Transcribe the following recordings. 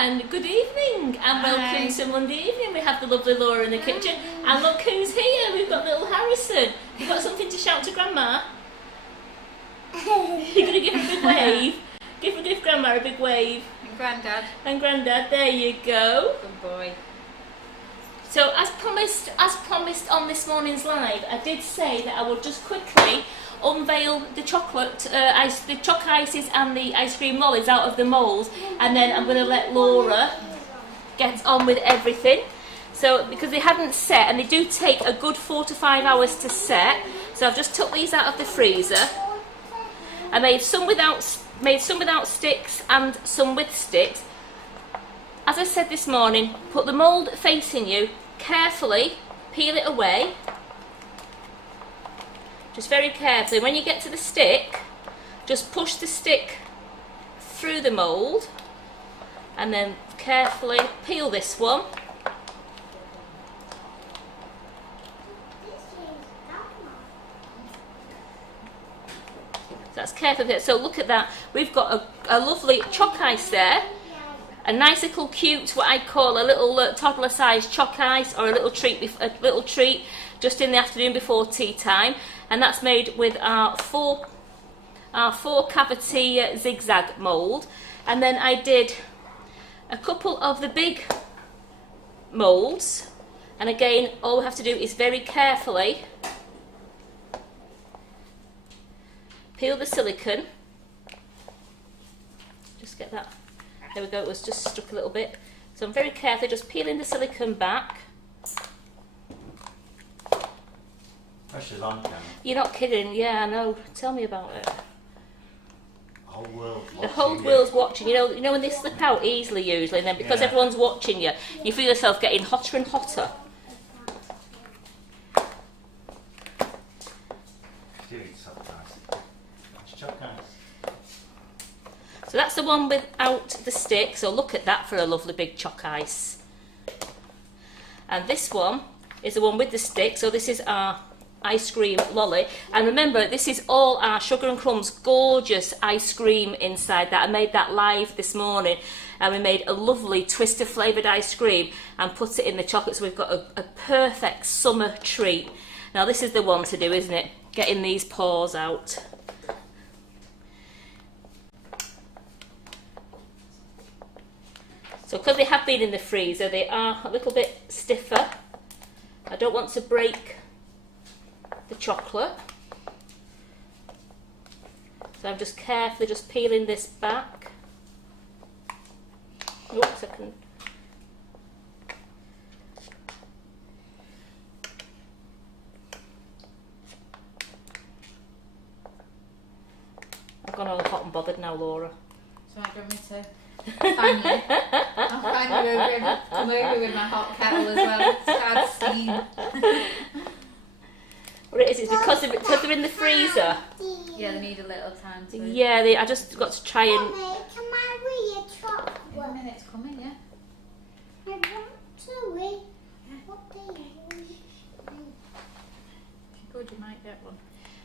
And good evening and welcome to Monday evening. We have the lovely Laura in the kitchen and look who's here. We've got little Harrison. You've got something to shout to Grandma? You're going to give her a big wave? Give Grandma a big wave. And Grandad. And Grandad, there you go. Good boy. So as promised on this morning's live, I did say that I would just quickly unveil the chocolate, the choc ices and the ice cream lollies out of the mould, and then I'm going to let Laura get on with everything. So because they hadn't set, and they do take a good 4 to 5 hours to set, so I've just took these out of the freezer. I made some without sticks and some with sticks. As I said this morning, put the mould facing you, carefully peel it away. Just very carefully. When you get to the stick, just push the stick through the mould and then carefully peel this one. So that's careful. So look at that. We've got a lovely choc ice there. A nice little cute, what I call a little toddler-sized choc ice, or a little treat just in the afternoon before tea time, and that's made with our four cavity zigzag mould. And then I did a couple of the big moulds, and again all we have to do is very carefully peel the silicone. Just get that. There we go, it was just stuck a little bit. So I'm very carefully just peeling the silicone back. Pressure's on, Ken. You're not kidding, yeah, I know. Tell me about it. The whole world's watching. The whole world's watching. You know when they slip out easily usually, and then because everyone's watching you, you feel yourself getting hotter and hotter. So that's the one without the stick, so look at that for a lovely big choc ice. And this one is the one with the stick, so this is our ice cream lolly. And remember, this is all our Sugar and Crumbs gorgeous ice cream inside that. I made that live this morning, and we made a lovely twister flavoured ice cream and put it in the chocolate, so we've got a perfect summer treat. Now this is the one to do, isn't it? Getting these paws out. So because they have been in the freezer, they are a little bit stiffer. I don't want to break the chocolate. So I'm just carefully just peeling this back. Oops, I can... I've gone all hot and bothered now, Laura. So I don't need to... Find you. I'll find you over and come over with my hot kettle as well. Start steam. What it is, it's because they're in the freezer. Yeah, they need a little time to... Yeah, I just got to try and... Mommy, can I read a chocolate? In a minute's coming, yeah. I want to read. What do you want? If you're good, you might get one.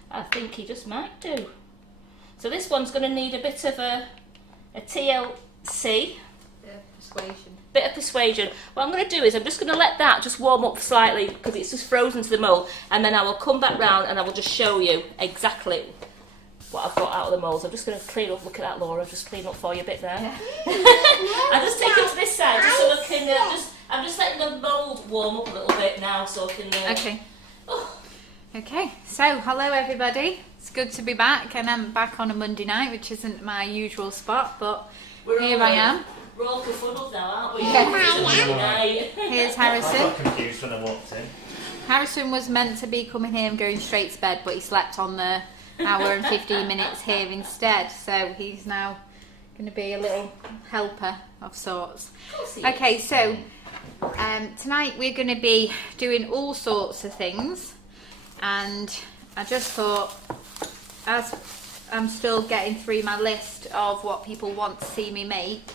I think he just might do. So this one's going to need a bit of a TLC. Bit of persuasion. What I'm going to do is I'm just going to let that just warm up slightly because it's just frozen to the mould, and then I will come back round and I will just show you exactly what I've got out of the mould. So I'm just going to clean up. Look at that, Laura. I've just cleaned up for you a bit there. Yeah. I'll just take it to this side just so I can. I'm just letting the mould warm up a little bit now so I can. Okay. Oh. Okay. So hello everybody. It's good to be back, and I'm back on a Monday night, which isn't my usual spot, but here I am. We're all befuddled now, aren't we? Yeah. Here's Harrison. I got confused when I walked in. Harrison was meant to be coming here and going straight to bed, but he slept on the hour and 15 minutes here instead, so he's now going to be a little helper of sorts. Okay, so tonight we're going to be doing all sorts of things, and I just thought, as I'm still getting through my list of what people want to see me make,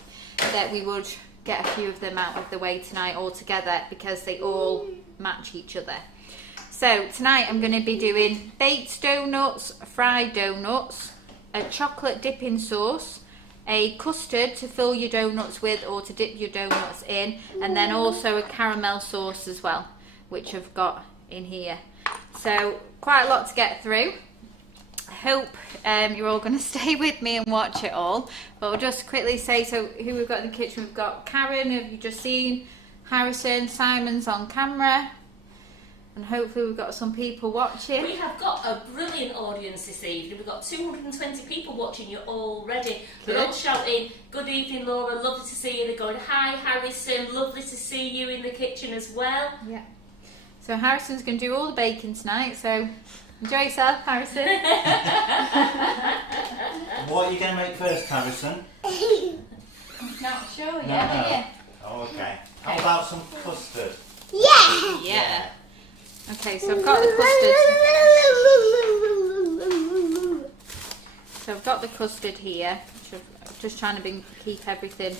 that we would get a few of them out of the way tonight all together because they all match each other. So tonight I'm going to be doing baked donuts, fried donuts, a chocolate dipping sauce, a custard to fill your donuts with or to dip your donuts in, and then also a caramel sauce as well, which I've got in here. So quite a lot to get through. I hope you're all going to stay with me and watch it all. But we'll just quickly say, so who we've got in the kitchen, we've got Karen, who have you just seen, Harrison, Simon's on camera, and hopefully we've got some people watching. We have got a brilliant audience this evening. We've got 220 people watching you already. They're all shouting, "Good evening, Laura, lovely to see you." They're going, "Hi, Harrison, lovely to see you in the kitchen as well." Yeah. So Harrison's going to do all the baking tonight, so enjoy yourself, Harrison. What are you going to make first, Harrison? Not sure No, yet, no. are you? Oh, okay. How about some custard? Yeah. Yeah. Okay, so I've got the custard. So I've got the custard here. Which I'm just trying to keep everything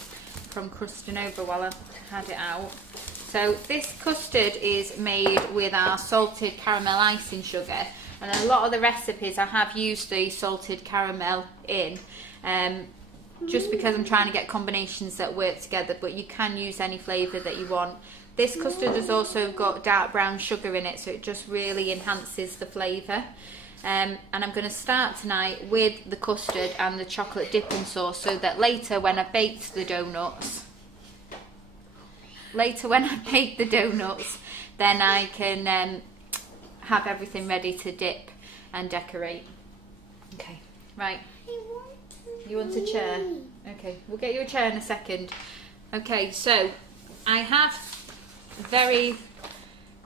from crusting over while I've had it out. So this custard is made with our salted caramel icing sugar, and a lot of the recipes I have used the salted caramel in, just because I'm trying to get combinations that work together, but you can use any flavour that you want. This custard has also got dark brown sugar in it, so it just really enhances the flavour. And I'm going to start tonight with the custard and the chocolate dipping sauce, so that later when I baked the donuts, then I can have everything ready to dip and decorate. Okay, right. You want a chair? Okay, we'll get you a chair in a second. Okay, so I have very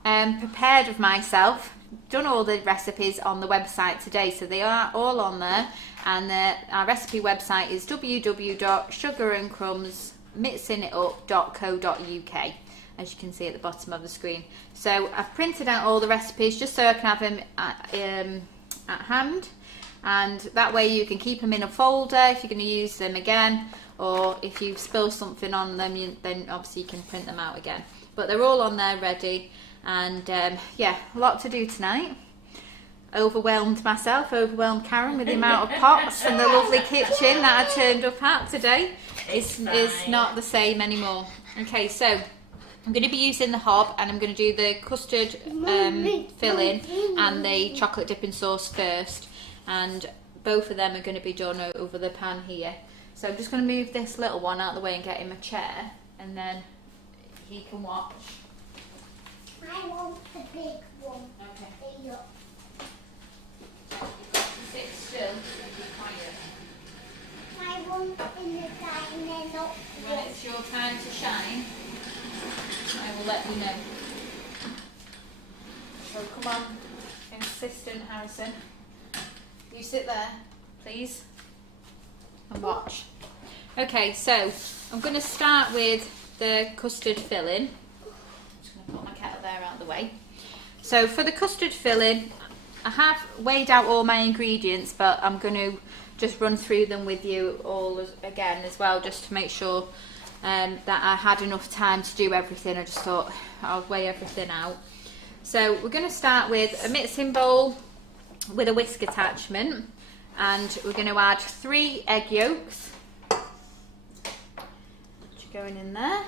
prepared of myself, done all the recipes on the website today, so they are all on there, and our recipe website is www.sugarandcrumbsmixingitup.co.uk, as you can see at the bottom of the screen. So I've printed out all the recipes just so I can have them at hand, and that way you can keep them in a folder if you're going to use them again, or if you spill something on them, then obviously you can print them out again. But they're all on there ready, and yeah, a lot to do tonight. Overwhelmed Karen with the amount of pots and the lovely kitchen that I turned up at today. It's not the same anymore. Okay, so I'm going to be using the hob, and I'm going to do the custard filling and the chocolate dipping sauce first, and both of them are going to be done over the pan here. So I'm just going to move this little one out of the way and get him a chair, and then he can watch. I want the big one. Okay. The Sit still and be quiet. I want in the dining up. When it's your time to shine, I will let you know. So come on, insistent Harrison. You sit there, please, and watch. Okay, so I'm going to start with the custard filling. I'm just going to put my kettle there out of the way. So for the custard filling, I have weighed out all my ingredients, but I'm going to just run through them with you all again as well, just to make sure that I had enough time to do everything. I just thought I'll weigh everything out. So we're going to start with a mixing bowl with a whisk attachment, and we're going to add 3 egg yolks, which are going in there.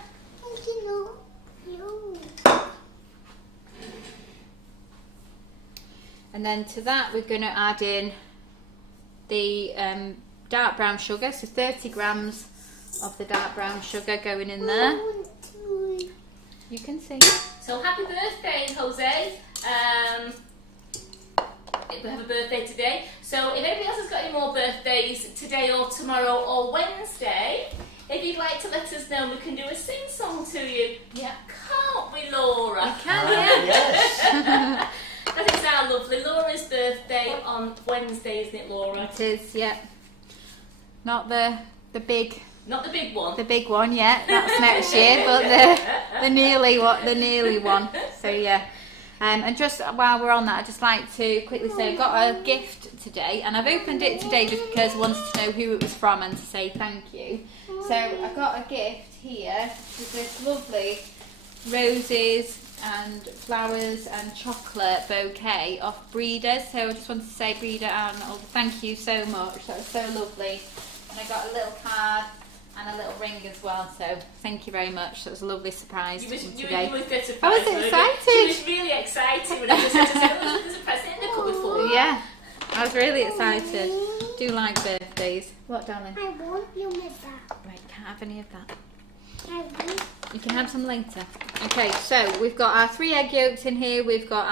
And then to that we're going to add in the dark brown sugar, so 30 grams of the dark brown sugar going in there. You can see. So happy birthday, Jose. We have a birthday today. So if anybody else has got any more birthdays today or tomorrow or Wednesday, if you'd like to let us know, we can do a sing-song to you. Yeah, can't we, Laura? You can, yeah. Yes. That is our lovely Laura's birthday on Wednesday, isn't it, Laura? It is, yeah. Not the big. Not the big one. The big one, yeah. That's next year, but the nearly one. So yeah. And just while we're on that, I'd just like to quickly say I've got a gift today, and I've opened it today just because I wanted to know who it was from and to say thank you. So I got a gift here with this lovely roses and flowers and chocolate bouquet off Breeders. So I just wanted to say, Breeder and thank you so much. That was so lovely. And I got a little card and a little ring as well, so thank you very much. That was a lovely surprise You was today. surprised. I was excited. She was really excited when I just said, oh, there's a present in the cupboard for you. Yeah, I was really excited. Do like birthdays. What, darling? I want you with that. Right, can't have any of that. I want. You can have some later. Okay, so we've got our 3 egg yolks in here. We've got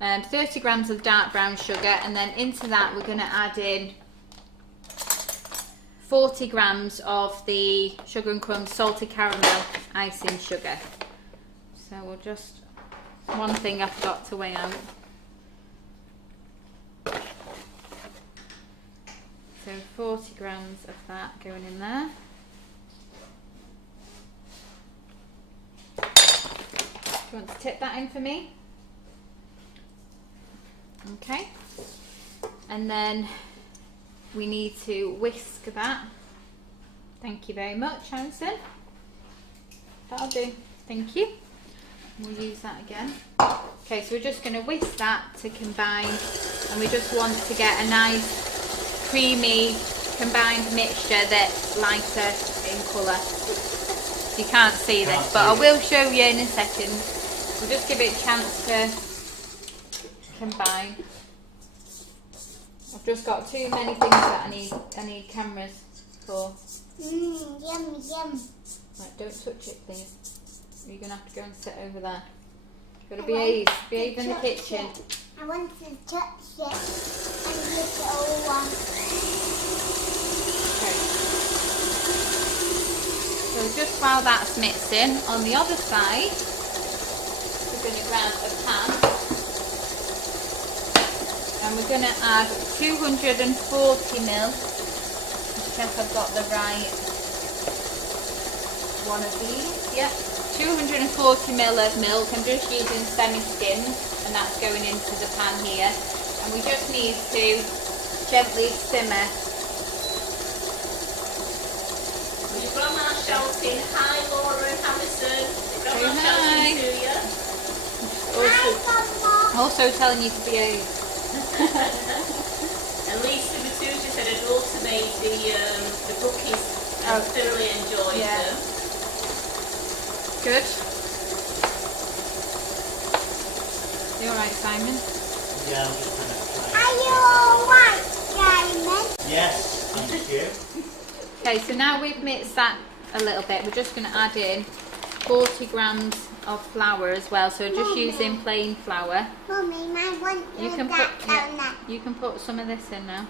our 30 grams of dark brown sugar, and then into that we're going to add in 40 grams of the Sugar and Crumbs salted caramel icing sugar. So we'll just, one thing I forgot to weigh out. So 40 grams of that going in there. Do you want to tip that in for me? Okay. And then we need to whisk that. Thank you very much, Harrison. That'll do. Thank you. We'll use that again. Okay, so we're just going to whisk that to combine, and we just want to get a nice creamy combined mixture that's lighter in colour. You can't see this, but I will show you in a second. We'll just give it a chance to combine. I've just got too many things that I need cameras for. Yum, yum. Right, don't touch it, please. You're gonna have to go and sit over there. You've got to behave in the kitchen. I want to touch it and lick it all one. Okay. So just while that's mixing, on the other side, we're going to grab a pan and we're going to add 240ml. Check I've got the right one of these. Yep, 240ml of milk. I'm just using semi-skimmed, and that's going into the pan here. And we just need to gently simmer. Your grandma's shouting, hi Laura and Harrison. Your grandma's shouting to you. Also telling you to behave. At least for the two, she said her daughter made the cookies and thoroughly enjoyed them. Good. You alright, Simon? Yeah, I'm just going to Are you alright, Simon? Yes, thank you. Okay, so now we've mixed that a little bit, we're just going to add in 40 grams of flour as well. So just Mummy. using plain flour. Mummy, I want You can put doughnut. you can put some of this in now.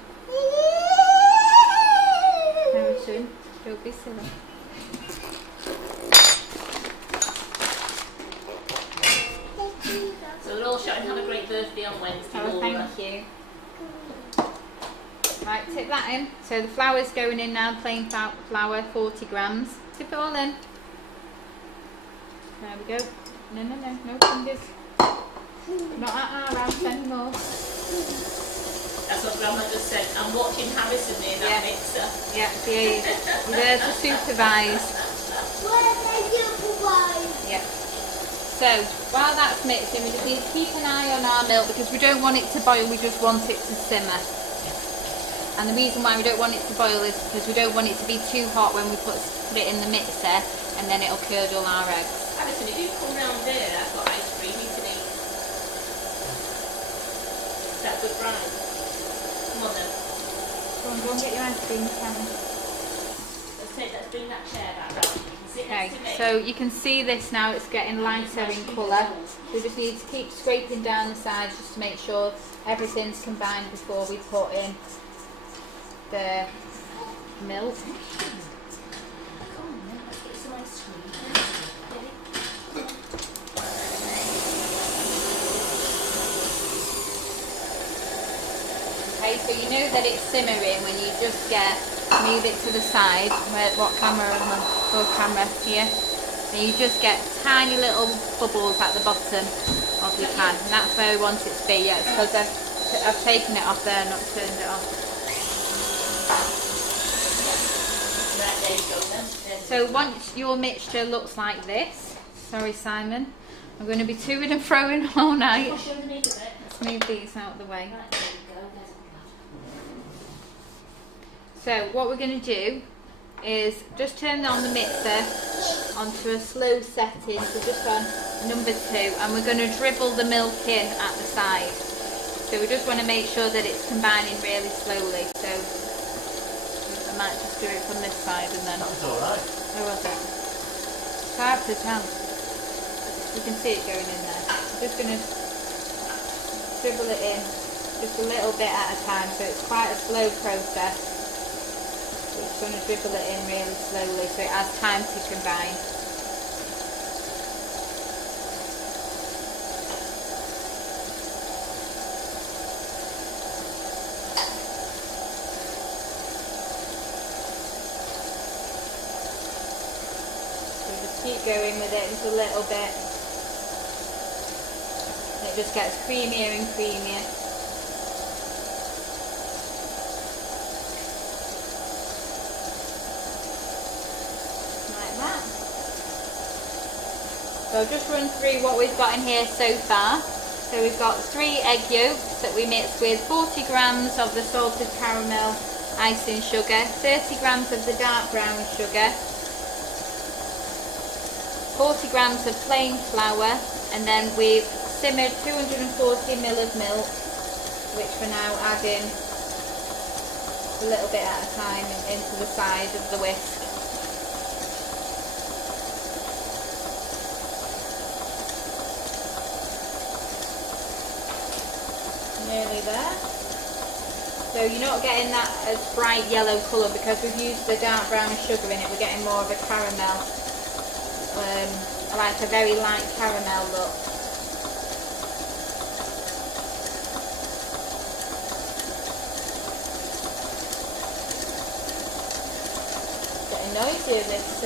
Very soon. Don't be silly. So we're all shouting, have a great birthday on Wednesday, Oh, Laura. thank you. Right, tip that in. So the flour's going in now, plain flour, 40 grams. Tip it all in. There we go. No fingers. Not at our house anymore. That's what Grandma just said. I'm watching Harrison near that mixer. Yeah, you're there to supervise. Where's my supervise? Yeah. So while that's mixing, we just need to keep an eye on our milk because we don't want it to boil, we just want it to simmer. And the reason why we don't want it to boil is because we don't want it to be too hot when we put it in the mixer, and then it'll curdle our eggs. Harrison, if you come round there, I've got ice cream you can eat. Is that good, Brian? Come on then. Go and get your ice cream, Karen. Let's bring that chair back round. You can sit Okay, next to me. so you can see this now, it's getting lighter in colour. We just need to keep scraping down the sides just to make sure everything's combined before we put in the milk. Come on then, let's get some ice cream. Okay, so you know that it's simmering when you just move it to the side, what camera am I? Oh, camera here. And you just get tiny little bubbles at the bottom of your pan, and that's where we want it to be. Yeah, it's because I've taken it off there, not turned it off. Right, there you go then. So once your mixture looks like this, sorry Simon, I'm going to be toing and froing all night. Push underneath a bit. Let's move these out of the way. Right, there you go. There's a So what we're going to do is just turn on the mixer onto a slow setting, so just on number 2, and we're going to dribble the milk in at the side. So we just want to make sure that it's combining really slowly. So I might just do it from this side and then... That was alright. Where was it? 5 to 10. You can see it going in there. I'm just going to dribble it in just a little bit at a time, so it's quite a slow process. We're just going to dribble it in really slowly so it has time to combine. So just keep going with it just a little bit. It just gets creamier and creamier. So I'll just run through what we've got in here so far. So we've got 3 egg yolks that we mixed with 40 grams of the salted caramel icing sugar, 30 grams of the dark brown sugar, 40 grams of plain flour, and then we've simmered 240 ml of milk, which we're now adding a little bit at a time into the side of the whisk. Nearly there. So you're not getting that as bright yellow colour because we've used the dark brown sugar in it. We're getting more of a caramel, like a very light caramel look. Getting noisier this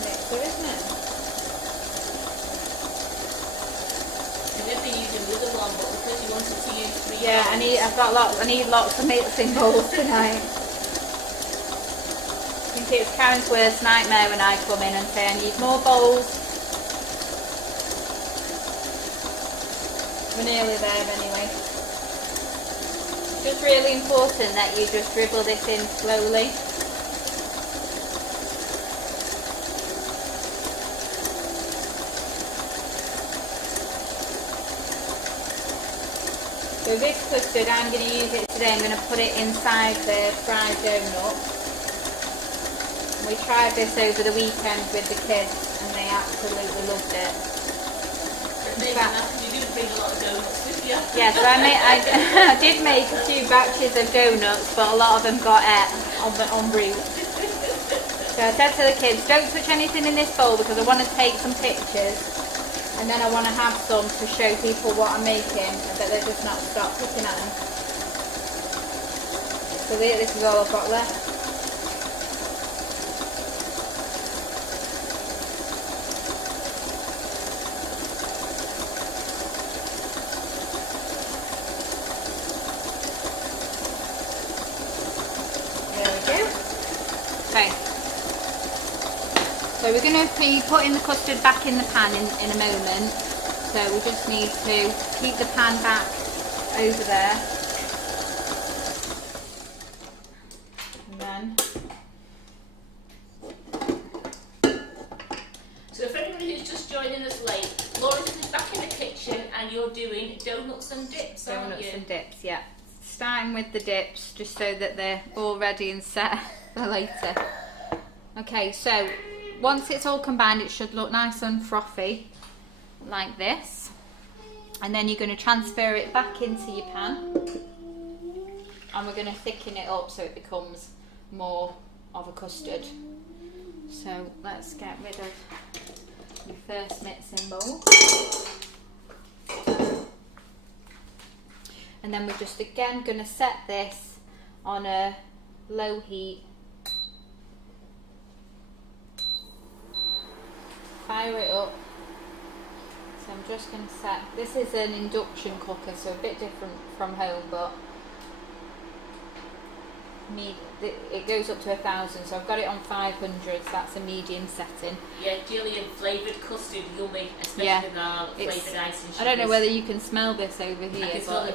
mixer, isn't it? We've been using the other one, but because you wanted to use 3 Yeah, I need lots of mixing bowls tonight. I think it's Karen's worst nightmare when I come in and say I need more bowls. We're nearly there anyway. It's just really important that you just dribble this in slowly. So this custard, I'm going to use it today. I'm going to put it inside the fried doughnut. We tried this over the weekend with the kids and they absolutely loved it. You didn't bring a lot of donuts with you. Yeah, so I did make a few batches of donuts, but a lot of them got en route. So I said to the kids, don't touch anything in this bowl because I want to take some pictures. And then I want to have some to show people what I'm making, but they're just not stop looking at them. So this is all I've got left. There we go. Okay. So we're going to be putting the custard back in the pan in a moment. So we just need to keep the pan back over there. And then... So for anyone who's just joining us late, Laura's back in the kitchen and you're doing donuts and dips, aren't Donuts you? and dips, yeah. Starting with the dips, just so that they're all ready and set for later. Okay, so once it's all combined, it should look nice and frothy, like this. And then you're going to transfer it back into your pan. And we're going to thicken it up so it becomes more of a custard. So let's get rid of your first mixing bowl. And then we're just again going to set this on a low heat. Fire it up. So I'm just going to set, this is an induction cooker, so a bit different from home, but it goes up to 1,000, so I've got it on 500, so that's a medium setting. Yeah, Gillian, flavoured custard, yummy, especially with our flavoured icing sugars. I don't know whether you can smell this over here, but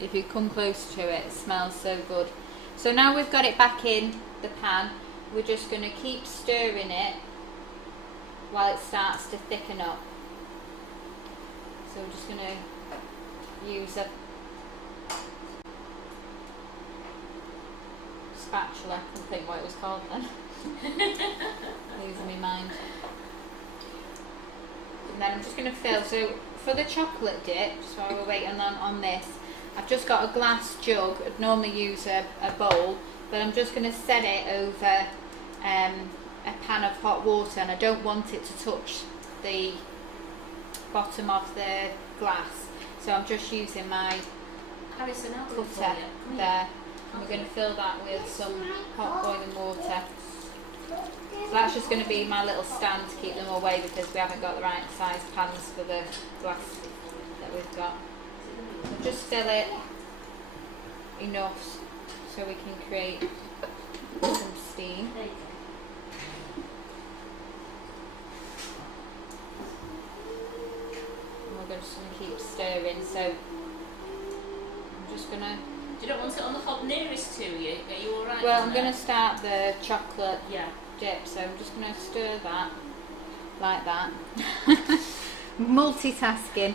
if you come close to it, it smells so good. So now we've got it back in the pan, we're just going to keep stirring it while it starts to thicken up. So we're just going to use a spatula, I couldn't think what it was called then. Losing my mind. And then I'm just going to fill, so for the chocolate dip, just while we're waiting on this, I've just got a glass jug. I'd normally use a bowl, but I'm just going to set it over a pan of hot water, and I don't want it to touch the bottom of the glass. So I'm just using my cutter there, and we're going to fill that with some hot boiling water. So that's just going to be my little stand to keep them away, because we haven't got the right size pans for the glass that we've got. So just fill it enough so we can create some steam. And we're just going to keep stirring, so I'm just going to... You don't want it on the hob nearest to you? Are you alright? Well, I'm going to start the chocolate Yeah. dip, so I'm just going to stir that like that. Multitasking.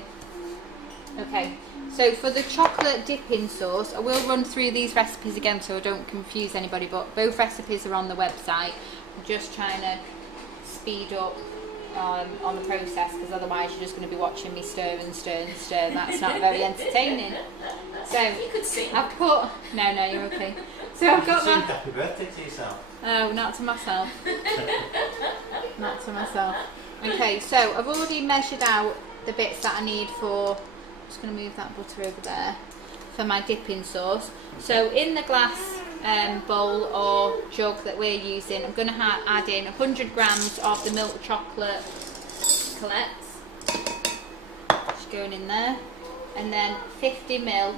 Okay, so for the chocolate dipping sauce, I will run through these recipes again so I don't confuse anybody, but both recipes are on the website. I'm just trying to speed up on the process, because otherwise you're just going to be watching me stir and stir and stir. That's not very entertaining. So You could sing. I've put... No, you're okay. So I've got Sing my... happy birthday to yourself. Oh, not to myself. Not to myself. Okay, so I've already measured out the bits that I need for... I'm just going to move that butter over there for my dipping sauce. So in the glass bowl or jug that we're using, I'm going to add in 100 grams of the milk chocolate collects. Just going in there. And then 50 ml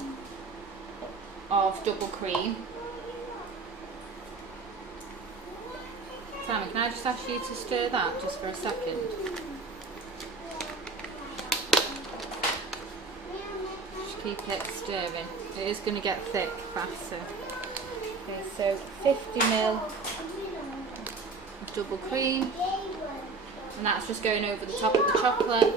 of double cream. Simon, can I just ask you to stir that just for a second? Just keep it stirring. It is going to get thick faster. Okay, so 50 ml of double cream, and that's just going over the top of the chocolate.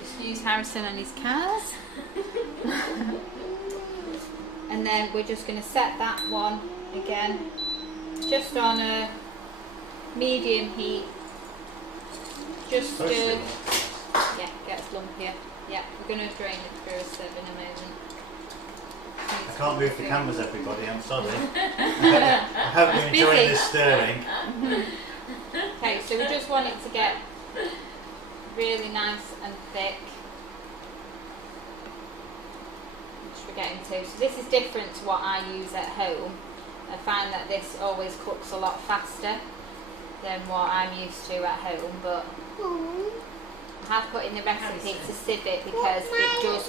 Just use Harrison and his cars. And then we're just going to set that one again just on a medium heat. Just stir. Yeah, gets lumpier. Yeah, we're going to drain it through a sieve in a moment. I can't move the cameras, everybody, I'm sorry. I hope you're enjoying busy. this stirring. Okay, so we just want it to get really nice and thick. Which we're getting to. So this is different to what I use at home. I find that this always cooks a lot faster than what I'm used to at home, but I have put in the recipe to sieve it because it does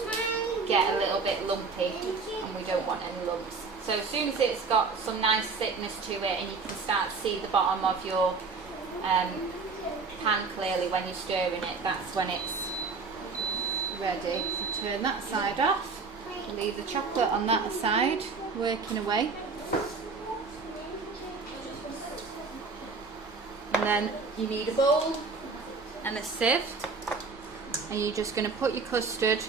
get a little bit lumpy and we don't want any lumps. So as soon as it's got some nice thickness to it and you can start to see the bottom of your pan clearly when you're stirring it, that's when it's ready. So turn that side off, leave the chocolate on that side working away. And then you need a bowl and a sieve, and you're just going to put your custard.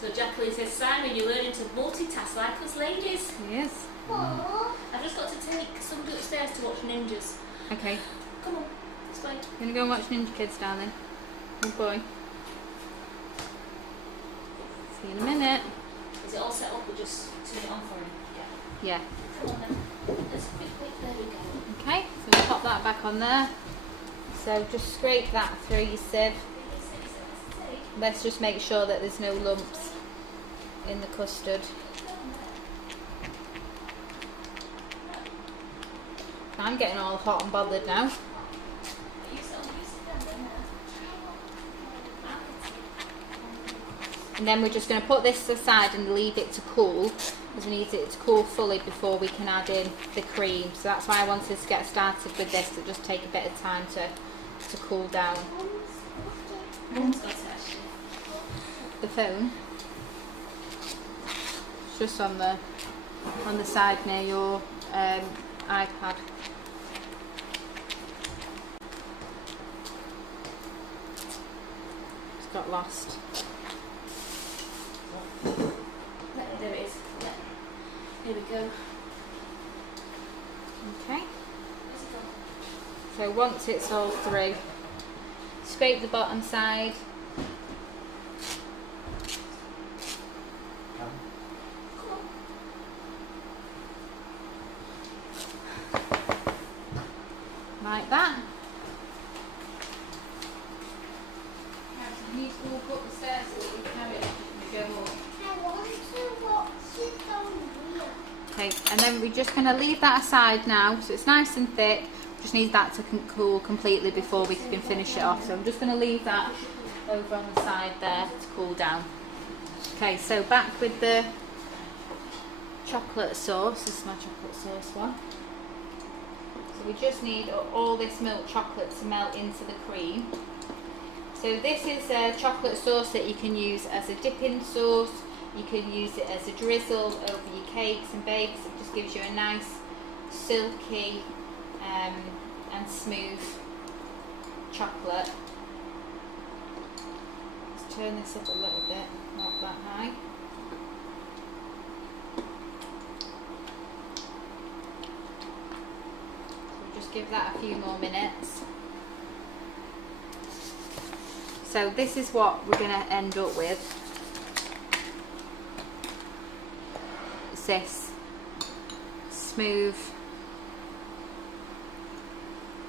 So Jacqueline says, Simon, you're learning to multitask like us ladies. Yes. I've just got to take somebody upstairs to watch ninjas. Okay. Come on, this way. You going to go and watch Ninja Kids, darling? Good boy. See you in a minute. Is it all set up? We'll just turn it on for him. Yeah. Come on then. Let's quickly, there we go. Okay, so we'll pop that back on there. So just scrape that through your sieve. Let's just make sure that there's no lumps in the custard. I'm getting all hot and bothered now. And then we're just going to put this aside and leave it to cool, because we need it to cool fully before we can add in the cream. So that's why I wanted to get started with this. It'll just take a bit of time to cool down. Mum's got it actually. The phone. It's just on the side near your iPad. It's got lost. There it is. Here we go. Okay. Where's it gone? So once it's all through, scrape the bottom side. Like that. You need to walk up the stairs so that you carry it and go up. I want to watch it on here. Okay, and then we're just going to leave that aside now, so it's nice and thick. Just need that to cool completely before we can finish it off. So I'm just going to leave that over on the side there to cool down. Okay, so back with the chocolate sauce. This is my chocolate sauce one. So we just need all this milk chocolate to melt into the cream. So this is a chocolate sauce that you can use as a dipping sauce. You can use it as a drizzle over your cakes and bakes. It just gives you a nice silky and smooth chocolate. Let's turn this up a little bit, not that high. So just give that a few more minutes. So this is what we're going to end up with. It's this smooth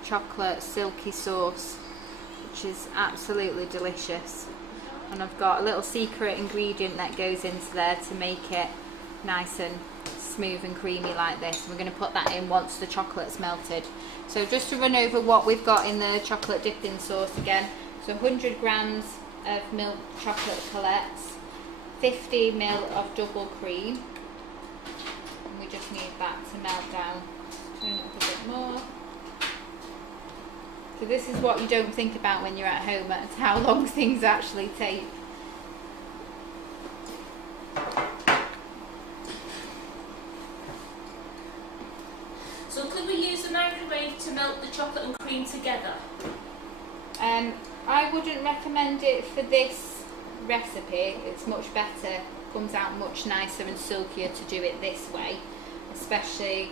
chocolate silky sauce, which is absolutely delicious. And I've got a little secret ingredient that goes into there to make it nice and smooth and creamy like this. And we're going to put that in once the chocolate's melted. So just to run over what we've got in the chocolate dipping sauce again. So 100 grams of milk chocolate colettes, 50 ml of double cream, and we just need that to melt down. Turn it up a bit more. So this is what you don't think about when you're at home, that's how long things actually take. So could we use the microwave to melt the chocolate and cream together? I wouldn't recommend it for this recipe. It's much better, comes out much nicer and silkier to do it this way, especially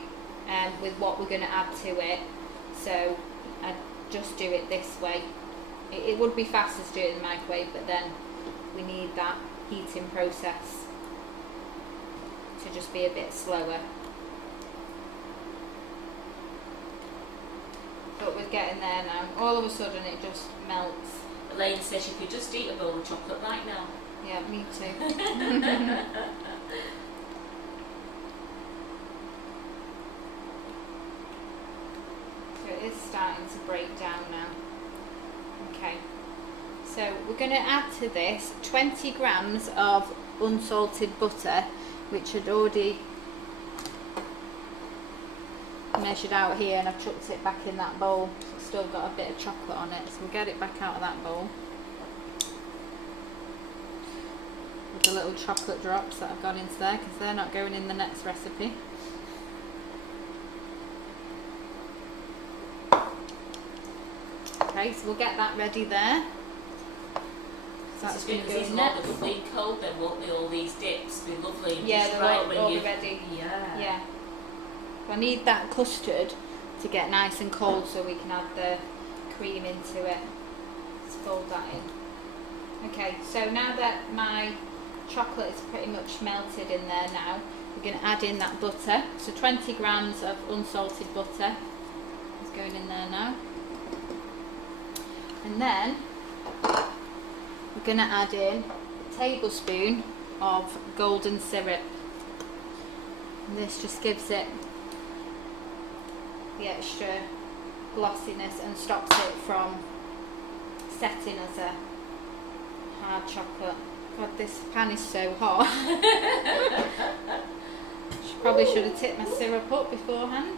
with what we're going to add to it. So I'd just do it this way. It would be faster to do it in the microwave, but then we need that heating process to just be a bit slower. But we're getting there now. All of a sudden it just melts. Elaine says she could just eat a bowl of chocolate right now. Yeah, me too. So it is starting to break down now. Okay. So we're going to add to this 20 grams of unsalted butter, which had already measured out here, and I've chucked it back in that bowl. It's still got a bit of chocolate on it, so we'll get it back out of that bowl with the little chocolate drops that have gone into there, because they're not going in the next recipe. Okay, so we'll get that ready there. So that's going to go in next. They'll be cold then, won't they? All these dips be lovely. Yeah, they're right all ready. Yeah. Yeah. I need that custard to get nice and cold so we can add the cream into it. Let's fold that in. Okay, so now that my chocolate is pretty much melted in there now, we're going to add in that butter. So 20 grams of unsalted butter is going in there now. And then we're going to add in a tablespoon of golden syrup. And this just gives it the extra glossiness and stops it from setting as a hard chocolate. God, this pan is so hot. Probably should have tipped my syrup up beforehand.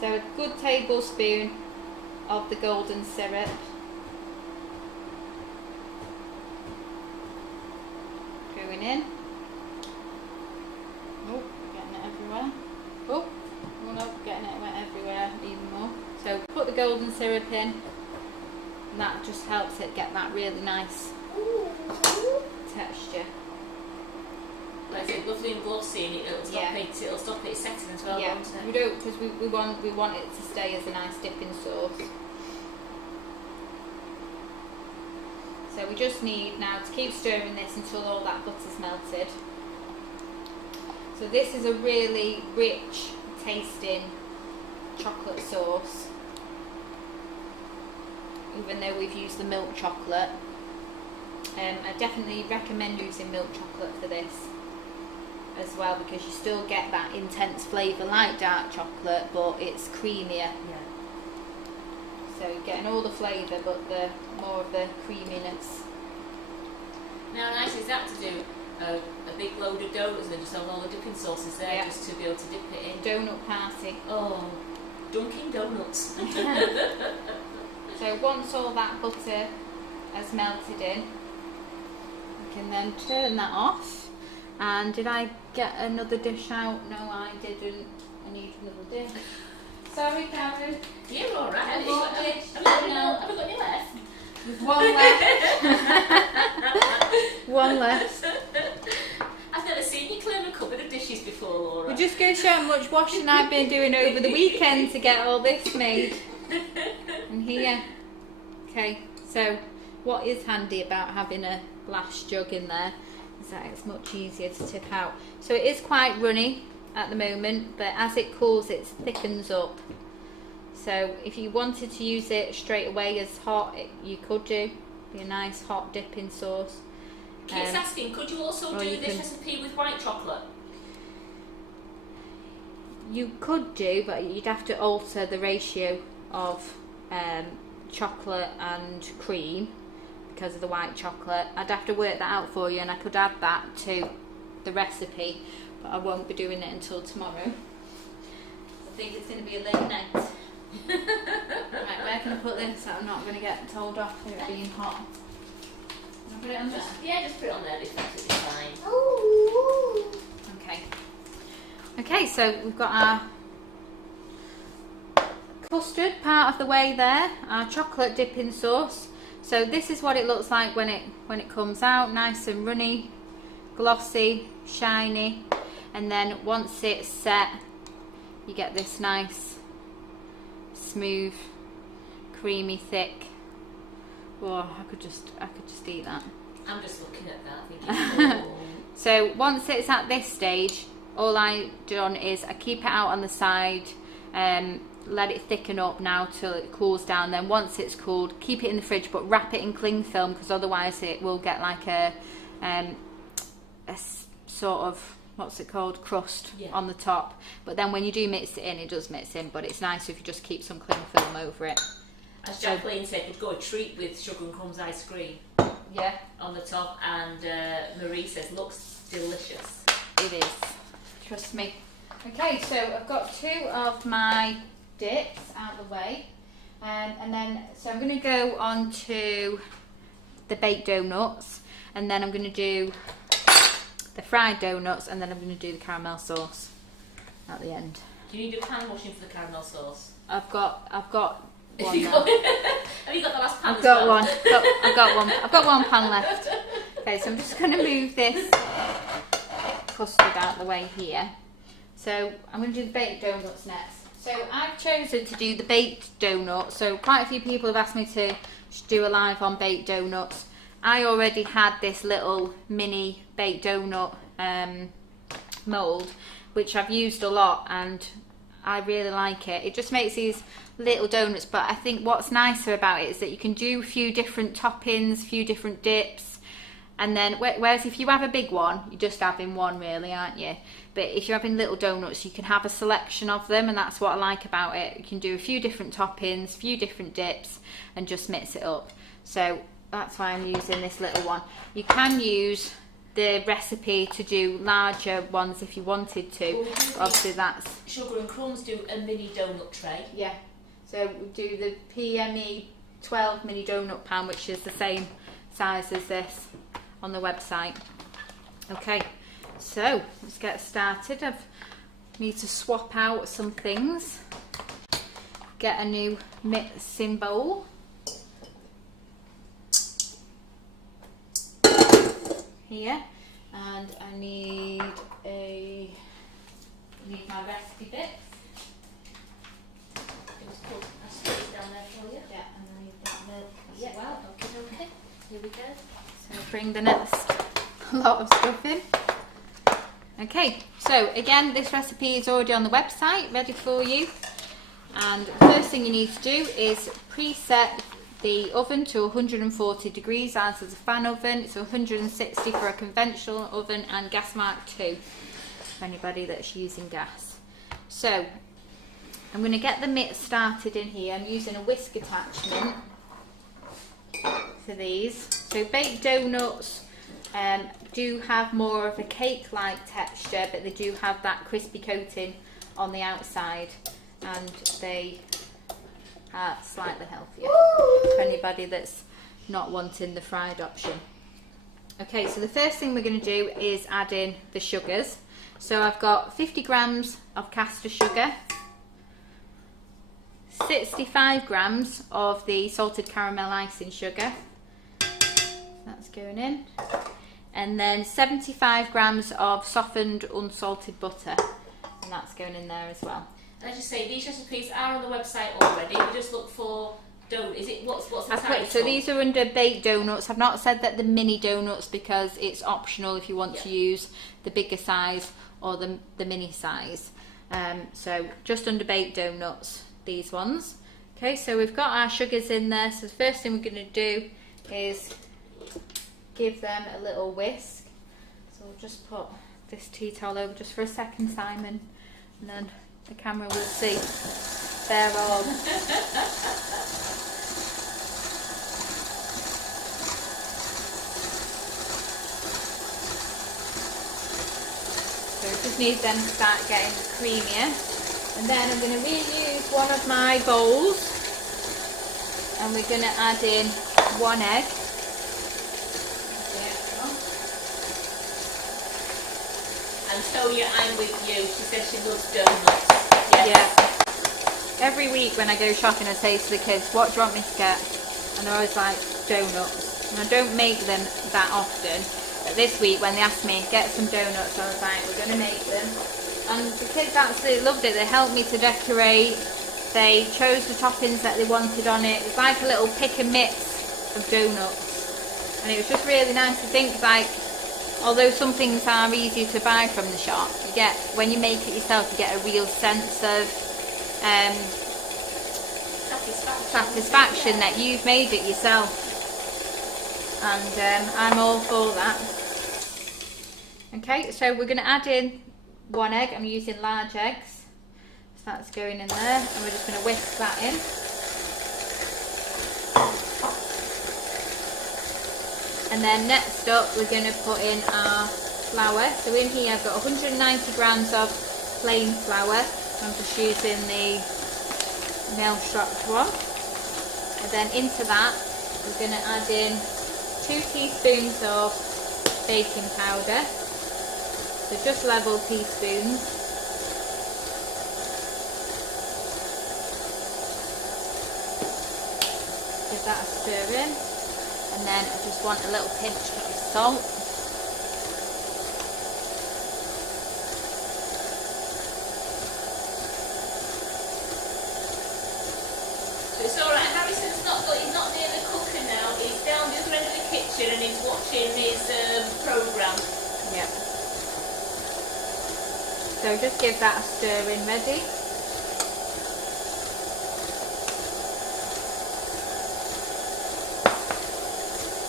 So a good tablespoon of the golden syrup. going in. Oh, getting it everywhere. Oh no, getting it wet everywhere even more. So put the golden syrup in, and that just helps it get that really nice texture. Like it's lovely and glossy, and it'll stop it setting as well. Yeah, won't it? we don't, because we want it to stay as a nice dipping sauce. So we just need now to keep stirring this until all that butter's melted. So this is a really rich tasting chocolate sauce, even though we've used the milk chocolate. I definitely recommend using milk chocolate for this as well, because you still get that intense flavour like dark chocolate, but it's creamier. Yeah. So you're getting all the flavour, but the more of the creaminess. Now, how nice is that to do a big load of doughnuts and just have all the dipping sauces there, just to be able to dip it in. Donut party. Oh, dunking donuts. So once all that butter has melted in, we can then turn that off. And did I get another dish out? No, I didn't. I need another dish. Sorry, Karen. You're alright. Have More I dish. got any left? There's one left. One left. I've never seen you clear a cupboard of dishes before, Laura. We're just going to show how much washing I've been doing over the weekend to get all this made. And here. Okay, so what is handy about having a glass jug in there is that it's much easier to tip out. So it is quite runny at the moment, but as it cools it thickens up. So if you wanted to use it straight away as hot, you could do. Be a nice hot dipping sauce. Kate's asking, could you also do this recipe with white chocolate? You could do, but you'd have to alter the ratio of chocolate and cream because of the white chocolate. I'd have to work that out for you, and I could add that to the recipe, but I won't be doing it until tomorrow. I think it's going to be a late night. Right, where can I put this so I'm not going to get told off for it being hot? Can I put it on there? Yeah, just put it on there, it's absolutely fine. Ooh. Okay. Okay, so we've got our custard part of the way there, our chocolate dipping sauce. So this is what it looks like when it comes out, nice and runny, glossy, shiny, and then once it's set, you get this nice, smooth, creamy, thick. Oh, I could just eat that. I'm just looking at that, thinking, oh. So once it's at this stage, all I've done is I keep it out on the side, let it thicken up now till it cools down. Then once it's cooled, keep it in the fridge, but wrap it in cling film, because otherwise it will get like a sort of, what's it called, crust on the top. But then when you do mix it in, it does mix in, but it's nice if you just keep some cling film over it. As Jacqueline said, we'd go a treat with Sugar and Crumbs ice cream on the top, and Marie says looks delicious. It is, trust me. Okay, so I've got two of my dips out of the way, and then so I'm going to go on to the baked donuts, and then I'm going to do the fried donuts, and then I'm going to do the caramel sauce at the end. Do you need a pan washing for the caramel sauce? I've got one. Have you got the last pan? I've got one. I've got one pan left. Okay, so I'm just going to move this custard out of the way here. So I'm going to do the baked donuts next. So I've chosen to do the baked donuts. So quite a few people have asked me to do a live on baked donuts. I already had this little mini baked donut mould, which I've used a lot, and I really like it. It just makes these little donuts, but I think what's nicer about it is that you can do a few different toppings, a few different dips, and then whereas if you have a big one, you're just having one really, aren't you? But if you're having little donuts, you can have a selection of them, and that's what I like about it. You can do a few different toppings, a few different dips, and just mix it up. So that's why I'm using this little one. You can use the recipe to do larger ones if you wanted to. Obviously that's... Sugar and Crumbs do a mini donut tray. Yeah. So we do the PME 12 mini donut pan, which is the same size as this on the website Okay, so let's get started. I need to swap out some things. Get a new mixing bowl. Here, and I need my recipe bits. Just put a space down there for you. Yeah, and I need that milk as well. Okay. Here we go. So bring the next lot of stuff in. Okay, so again, this recipe is already on the website, ready for you. And the first thing you need to do is preset the oven to 140 degrees. Ours is a fan oven. It's 160 for a conventional oven and gas mark 2 for anybody that's using gas. So I'm going to get the mix started in here. I'm using a whisk attachment for these. So baked doughnuts do have more of a cake-like texture, but they do have that crispy coating on the outside, and they are slightly healthier for anybody that's not wanting the fried option. Okay, so the first thing we're going to do is add in the sugars. So I've got 50 grams of caster sugar, 65 grams of the salted caramel icing sugar, that's going in, and then 75 grams of softened unsalted butter, and that's going in there as well. And as you say, these recipes are on the website already. We just look for dough. Is it what's the title? So these are under baked doughnuts. I've not said that the mini doughnuts because it's optional if you want to use the bigger size or the mini size. So just under baked doughnuts, these ones. Okay, so we've got our sugars in there. So the first thing we're going to do is give them a little whisk. So we'll just put this tea towel over just for a second, Simon, and then the camera will see they're all so we just need them to start getting creamier. And then I'm going to reuse one of my bowls, and we're going to add in 1 egg. And Tonya, I'm with you. She says she loves donuts. Yes. Yeah. Every week when I go shopping, I say to the kids, "What do you want me to get?" And they're always like, "Donuts." And I don't make them that often. But this week, when they asked me get some donuts, I was like, "We're going to make them." And the kids absolutely loved it. They helped me to decorate. They chose the toppings that they wanted on it. It was like a little pick and mix of donuts, and it was just really nice to think, like, although some things are easy to buy from the shop, you get, when you make it yourself, you get a real sense of satisfaction that you've made it yourself. And I'm all for that. Okay, so we're going to add in 1 egg. I'm using large eggs. So that's going in there, and we're just going to whisk that in. And then next up, we're going to put in our flour. So in here, I've got 190 grams of plain flour. I'm just using the mail-stropped one. And then into that, we're going to add in 2 teaspoons of baking powder. So just level teaspoons. Give that a stir in. And then I just want a little pinch of salt. So it's alright, Harrison's he's not near the cooker now, he's down the other end of the kitchen and he's watching his programme. Yeah. So just give that a stir in, ready.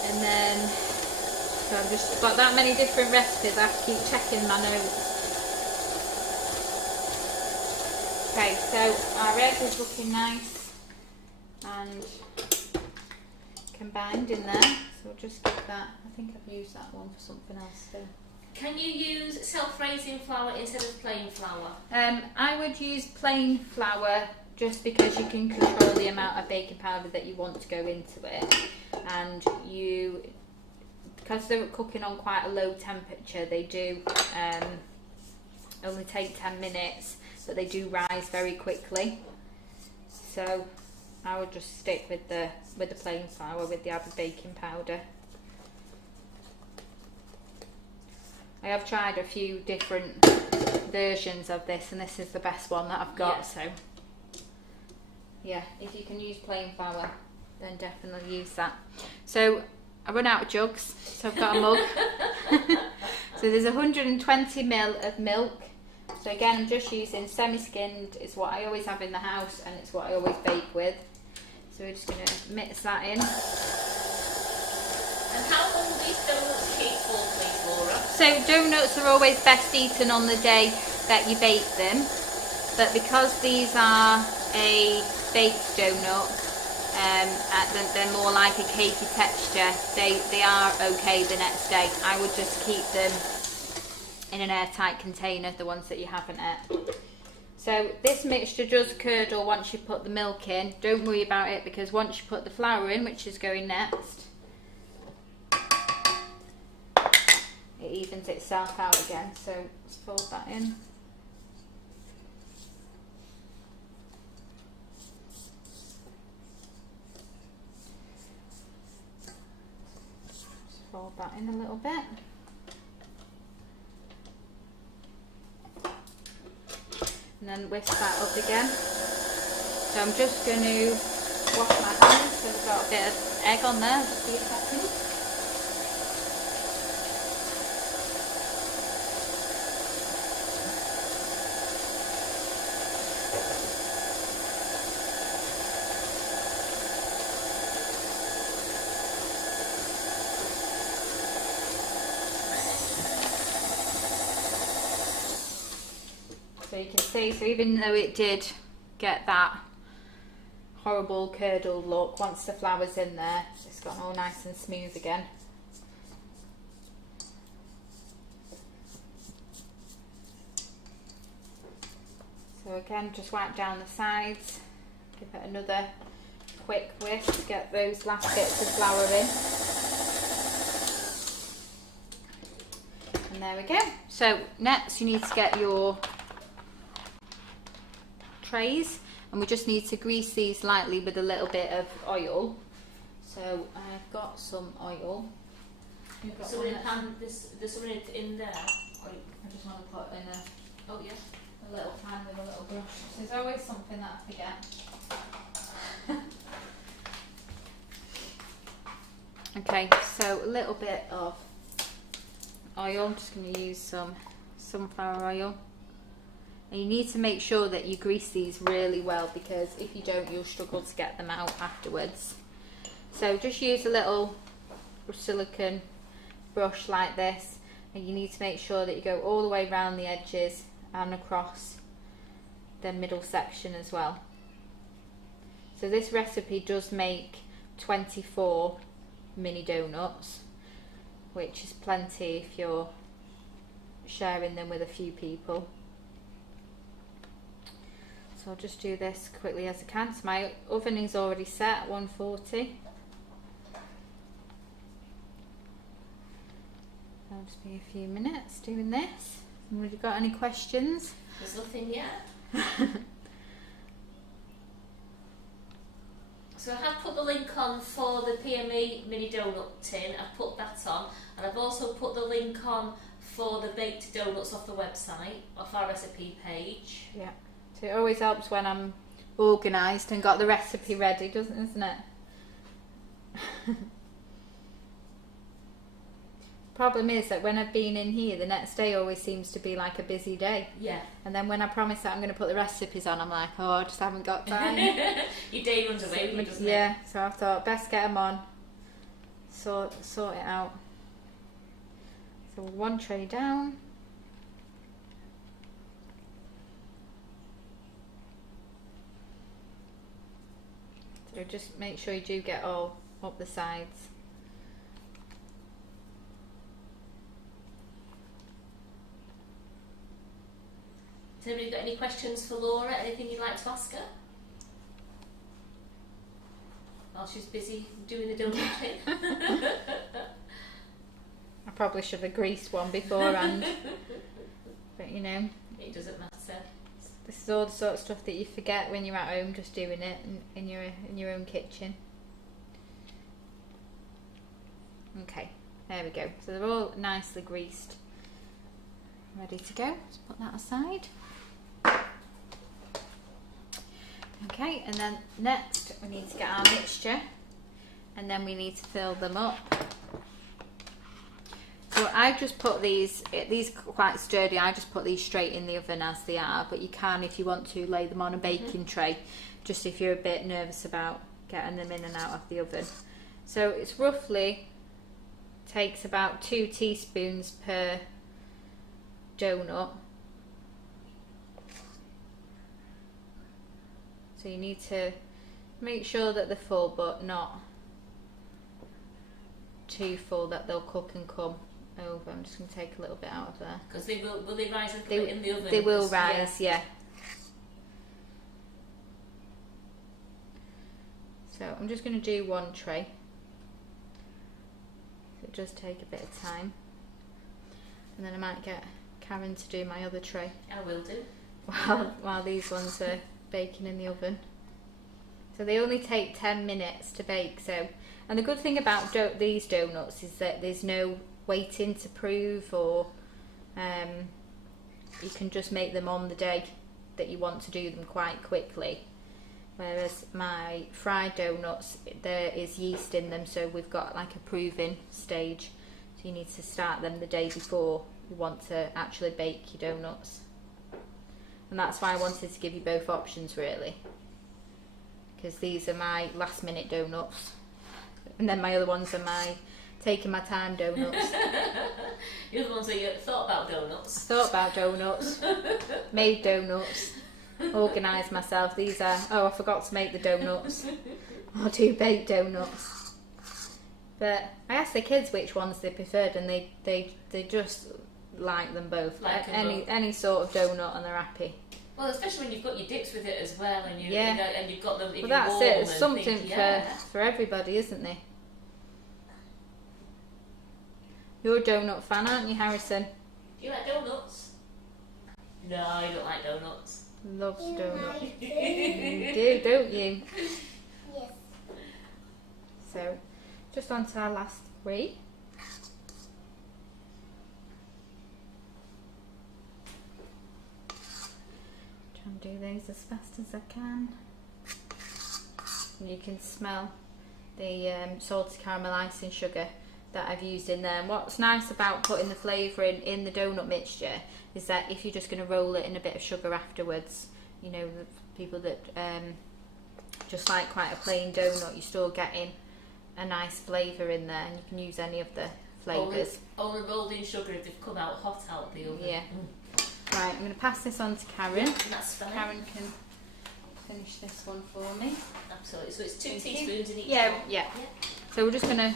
And then, so I've just got that many different recipes, I have to keep checking my notes. Okay, so our egg is looking nice and combined in there. So we'll just give that, I think I've used that one for something else too. Can you use self-raising flour instead of plain flour? I would use plain flour just because you can control the amount of baking powder that you want to go into it, and because they're cooking on quite a low temperature, they do only take 10 minutes, but they do rise very quickly. So I would just stick with the plain flour with the added baking powder. I have tried a few different versions of this, and this is the best one that I've got. So yeah, if you can use plain flour, then definitely use that. So I run out of jugs, so I've got a mug. So there's 120 ml of milk. So again, I'm just using semi-skinned. It's what I always have in the house, and it's what I always bake with. So we're just going to mix that in. And how long will these doughnuts keep for, please, Laura? So doughnuts are always best eaten on the day that you bake them, but because these are a baked donut, they're more like a cakey texture, they are okay the next day. I would just keep them in an airtight container, the ones that you haven't ate. So this mixture does curdle once you put the milk in. Don't worry about it, because once you put the flour in, which is going next, it evens itself out again. So let's fold that in. Just fold that in a little bit. And then whisk that up again. So I'm just going to wash my hands, so I've got a bit of egg on there. Just be a second. So you can see, so even though it did get that horrible curdled look, once the flour's in there, it's gotten all nice and smooth again. So again, just wipe down the sides, give it another quick whisk, get those last bits of flour in. And there we go. So next you need to get your trays, and we just need to grease these lightly with a little bit of oil. So I've got some oil. So in pan, there's something in there. I just want to put in Oh yeah. a little pan with a little brush. There's always something that I forget. Okay, so a little bit of oil. I'm just going to use some sunflower oil. And you need to make sure that you grease these really well, because if you don't, you'll struggle to get them out afterwards. So just use a little silicone brush like this, and you need to make sure that you go all the way around the edges and across the middle section as well. So this recipe does make 24 mini donuts, which is plenty if you're sharing them with a few people. So I'll just do this quickly as I can. So my oven is already set at 140. I'll just be a few minutes doing this. Have you got any questions? There's nothing yet. So I have put the link on for the PME mini donut tin. I've put that on, and I've also put the link on for the baked donuts off the website, off our recipe page. Yeah. So it always helps when I'm organised and got the recipe ready, isn't it? Problem is that when I've been in here, the next day always seems to be like a busy day. Yeah. And then when I promise that I'm going to put the recipes on, I'm like, oh, I just haven't got time. Your day runs away with you, doesn't it? Yeah, so I thought best get them on, sort it out. So one tray down. So just make sure you do get all up the sides. Has anybody got any questions for Laura? Anything you'd like to ask her? While she's busy doing the donut tin. probably should have greased one beforehand. But you know, it doesn't matter. this is all the sort of stuff that you forget when you're at home just doing it in your own kitchen. Okay, there we go. So they're all nicely greased. Ready to go. Let's put that aside. Okay, and then next we need to get our mixture, and then we need to fill them up. So I've just put these are quite sturdy, I just put these straight in the oven as they are, but you can, if you want to, lay them on a baking tray, just if you're a bit nervous about getting them in and out of the oven. So it's roughly, takes about 2 teaspoons per donut. So you need to make sure that they're full, but not too full that they'll cook and come over. I'm just going to take a little bit out of there. Because will they rise a little bit in the oven? They will rise, yeah. So I'm just going to do 1 tray. So it does take a bit of time. And then I might get Karen to do my other tray. I will do. While these ones are baking in the oven. So they only take 10 minutes to bake. So, and the good thing about these donuts is that there's no waiting to prove, or you can just make them on the day that you want to do them quite quickly. Whereas my fried donuts, there is yeast in them, so we've got like a proving stage. So you need to start them the day before you want to actually bake your donuts. And that's why I wanted to give you both options, really, because these are my last minute donuts, and then my other ones are my taking my time donuts. The other ones where you thought about donuts. Thought about donuts, made donuts, organised myself. These are, oh, I forgot to make the donuts. I'll do baked donuts. But I asked the kids which ones they preferred, and they just like them both. Like any sort of donut, and they're happy. Well, especially when you've got your dips with it as well, and you and you've got them. Well, that's it. It's something think, for everybody, isn't there? You're a donut fan, aren't you, Harrison? Do you like donuts? No, I don't like donuts. Loves You donuts. like You it? do, don't you? Yes. So, just on to our last 3. Try and do those as fast as I can. And you can smell the salted caramel icing sugar that I've used in there. And what's nice about putting the flavouring in the donut mixture is that if you're just going to roll it in a bit of sugar afterwards, you know, the people that just like quite a plain donut, you're still getting a nice flavour in there, and you can use any of the flavours. Only rolled in sugar if they've come out hot out of the oven. Yeah. Right, I'm going to pass this on to Karen. Yeah, that's fine. Karen can finish this one for me. Absolutely. So it's 2 Thank teaspoons in each Yeah, one. yeah. So we're just going to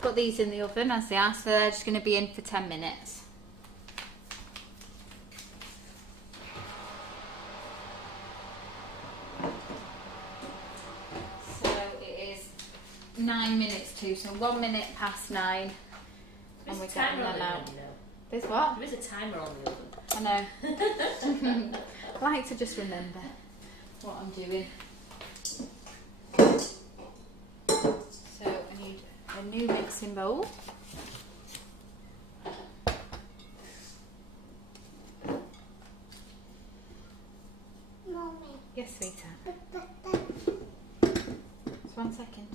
put these in the oven as they are, so they're just going to be in for 10 minutes. So it is 9 minutes to, so 1 minute past 9. There's And we're a timer getting on them the out. oven, you know. There's what? There is a timer on the oven. I know. I like to just remember what I'm doing. So I need a new mixing bowl. Mommy. Yes, sweetheart. But Just 1 second.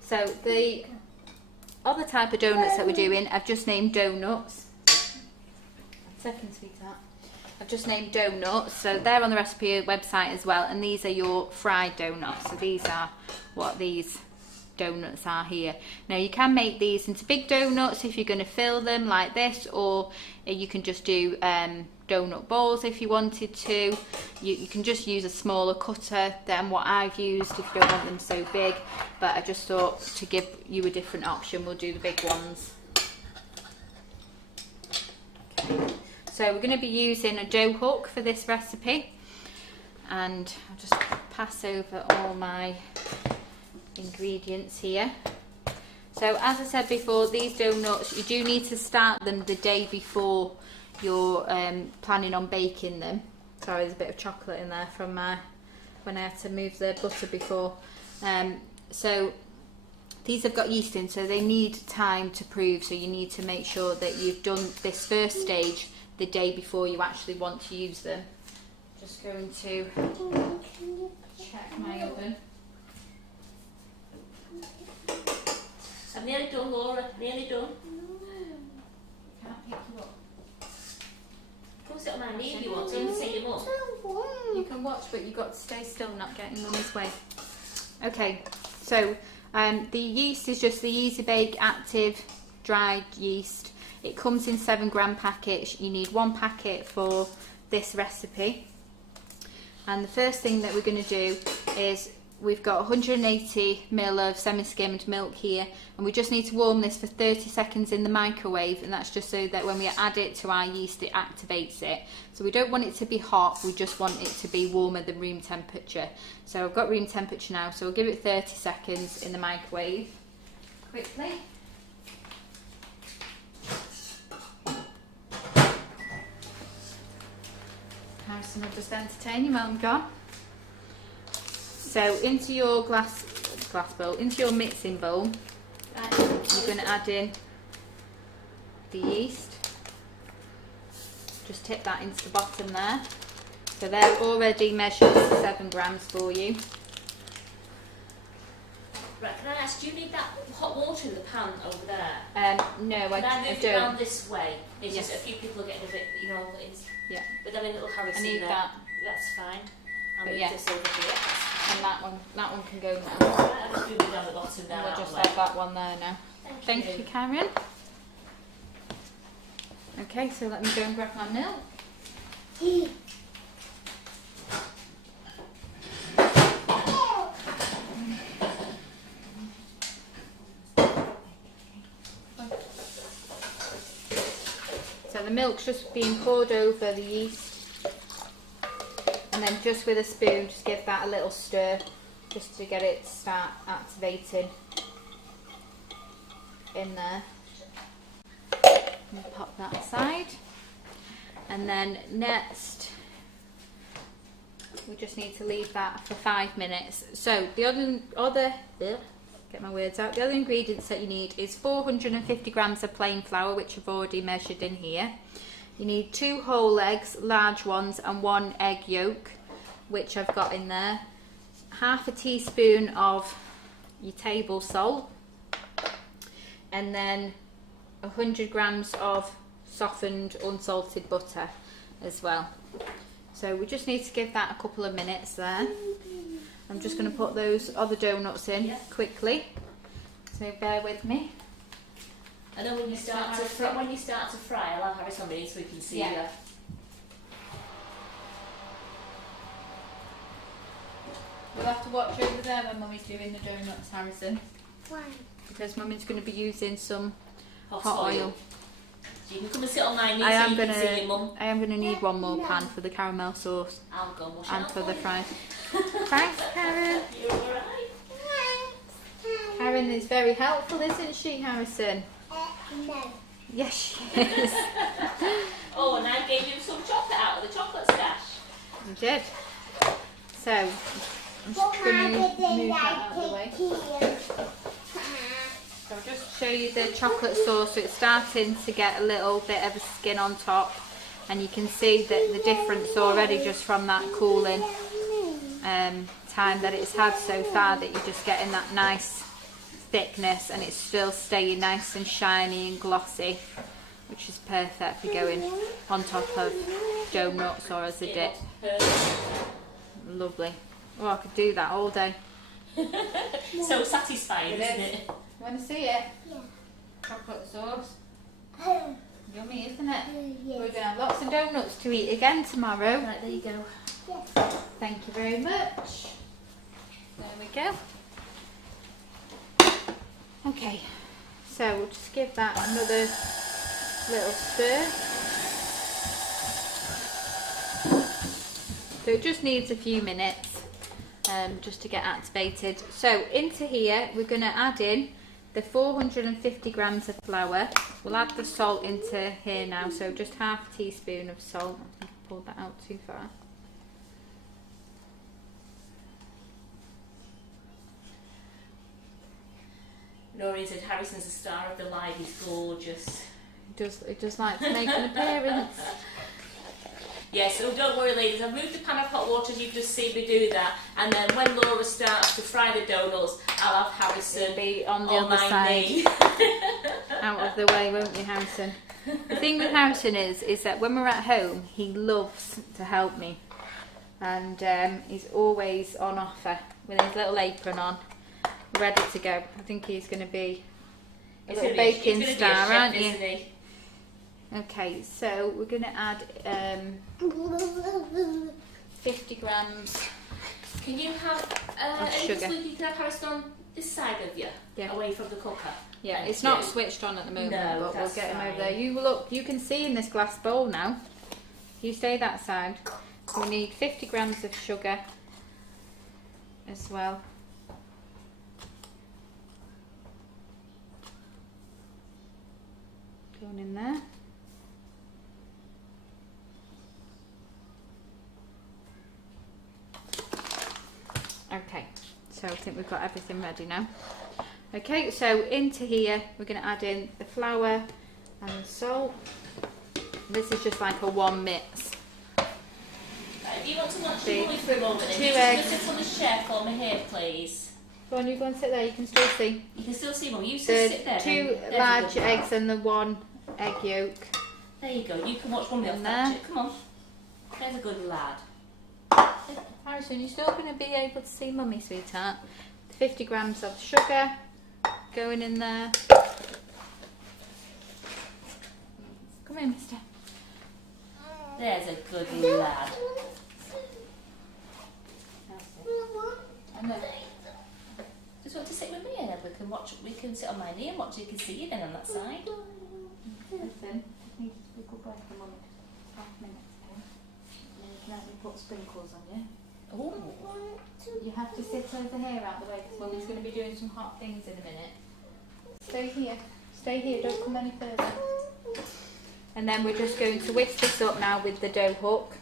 So the other type of donuts that we're doing, I've just named donuts. 1 second, sweetheart. I've just named donuts, so they're on the recipe website as well, and these are your fried donuts. So these are what these donuts are here. Now you can make these into big donuts if you're going to fill them like this, or you can just do donut balls if you wanted to. You can just use a smaller cutter than what I've used if you don't want them so big, but I just thought to give you a different option, we'll do the big ones. Okay. So we're going to be using a dough hook for this recipe, and I'll just pass over all my ingredients here. So as I said before, these donuts, you do need to start them the day before you're planning on baking them. Sorry, there's a bit of chocolate in there from when I had to move the butter before. So these have got yeast in, so they need time to prove, so you need to make sure that you've done this first stage the day before you actually want to use them. Just going to check my oven. I'm nearly done, Laura. Nearly done. Can't pick you up. Come sit on my knee if you want to see your mum. You can watch, but you've got to stay still, not get in Mummy's way. Okay, so the yeast is just the Easy Bake Active dried yeast. It comes in 7-gram packets. You need 1 packet for this recipe. And the first thing that we're going to do is we've got 180 ml of semi-skimmed milk here, and we just need to warm this for 30 seconds in the microwave, and that's just so that when we add it to our yeast it activates it. So we don't want it to be hot, we just want it to be warmer than room temperature. So I've got room temperature now, so we'll give it 30 seconds in the microwave quickly. Harrison will just entertain you while I'm gone. So into your glass bowl, into your mixing bowl, you're going to add in the yeast. Just tip that into the bottom there. So they're already measured 7 grams for you. Right, can I ask, do you need that hot water in the pan over there? No, Can I move it don't. round this way? It's Yes. just a few people are getting a bit, you know, it's, Yeah, but then a little Harrison I need there. that. That's fine. I'll But move yeah. this over here. That's and that one can go now. fine. I'll just move it down the bottom And now. we'll out just of the have way. that one there now. Thank Thank you, Karen. Okay, so let me go and grab my milk. So the milk's just being poured over the yeast, and then just with a spoon, just give that a little stir, just to get it start activating in there. And pop that aside, and then next we just need to leave that for 5 minutes. So the other get my words out. The other ingredients that you need is 450 grams of plain flour, which I've already measured in here. You need 2 whole eggs, large ones, and 1 egg yolk, which I've got in there. Half a teaspoon of your table salt, and then 100 grams of softened unsalted butter as well. So we just need to give that a couple of minutes there. I'm just going to put those other donuts in quickly, so bear with me. I know when you start to fry, I'll have Harris on me so we can see Yeah. you. We'll have to watch over there when Mummy's doing the donuts, Harrison, Why? because Mummy's going to be using some Hot hot oil. So you can come and sit on my knee I so am you can see your mum. going to need one more pan for the caramel sauce I'll go and wash it and out for the you. fries. Thanks, Karen. You're alright. Karen is very helpful, isn't she, Harrison? No. Yes, she is. Oh, and I gave you some chocolate out of the chocolate stash. You did. So, I'm just going to move that out of the way. So I'll just show you the chocolate sauce. So it's starting to get a little bit of a skin on top, and you can see that the difference already just from that cooling time that it's had so far, that you're just getting that nice thickness, and it's still staying nice and shiny and glossy, which is perfect for going on top of donuts or as a dip. Lovely. Oh, I could do that all day. So satisfying, It isn't is. it? Want to see it? Yeah. Chocolate sauce. Oh, Yummy, isn't it? We're yes. going to have lots of donuts to eat again tomorrow. Right, there you go. Yes. Thank you very much. There we go. Okay, so we'll just give that another little stir. So it just needs a few minutes just to get activated. So into here we're going to add in the 450 grams of flour. We'll add the salt into here now, so just half a teaspoon of salt. I think I pulled that out too far. Noreen said Harrison's the star of the live, he's gorgeous. It does like to make an appearance. Yeah, so don't worry ladies, I've moved the pan of hot water as you've just seen me do that, and then when Laura starts to fry the doughnuts, I'll have Harrison be on the other my side. knee. Out of the way, won't you, Harrison? The thing with Harrison is that when we're at home, he loves to help me, and he's always on offer with his little apron on, ready to go. I think he's going to be a little baking star, aren't you? Isn't he? Okay, so we're going to add 50 grams. Can you have sugar. you can have Harrison on this side of you, Yeah. away from the cooker? Yeah, Thank it's you. not switched on at the moment, No, but we'll that's get him over fine. there. You look, you can see in this glass bowl now. You stay that side. We need 50 grams of sugar as well. Going in there. Okay, so I think we've got everything ready now. Okay, so into here we're going to add in the flour and the salt. This is just like a one mix. If you want to watch The the movie for a moment, two if you eggs. just sit on the chair for me here, please. Go on, you go and sit there, you can still see. You can still see Mum. You The sit there. two then. There's a large good eggs one. and the one egg yolk. There you go. You can watch Mummy off And that there. chip. Come on. There's a good lad. Harrison, you're still going to be able to see Mummy, sweetheart. 50 grams of sugar going in there. Come here, mister. There's a good lad. Just want to sit with me and then we can watch. We can sit on my knee and watch. You can see you then on that side. Listen, just need to speak up for Mummy. 5 minutes, okay? And then you can have me put sprinkles on you. Oh. You have to sit over here out the way because Mummy's going to be doing some hot things in a minute. Stay here, don't come any further. And then we're just going to whisk this up now with the dough hook.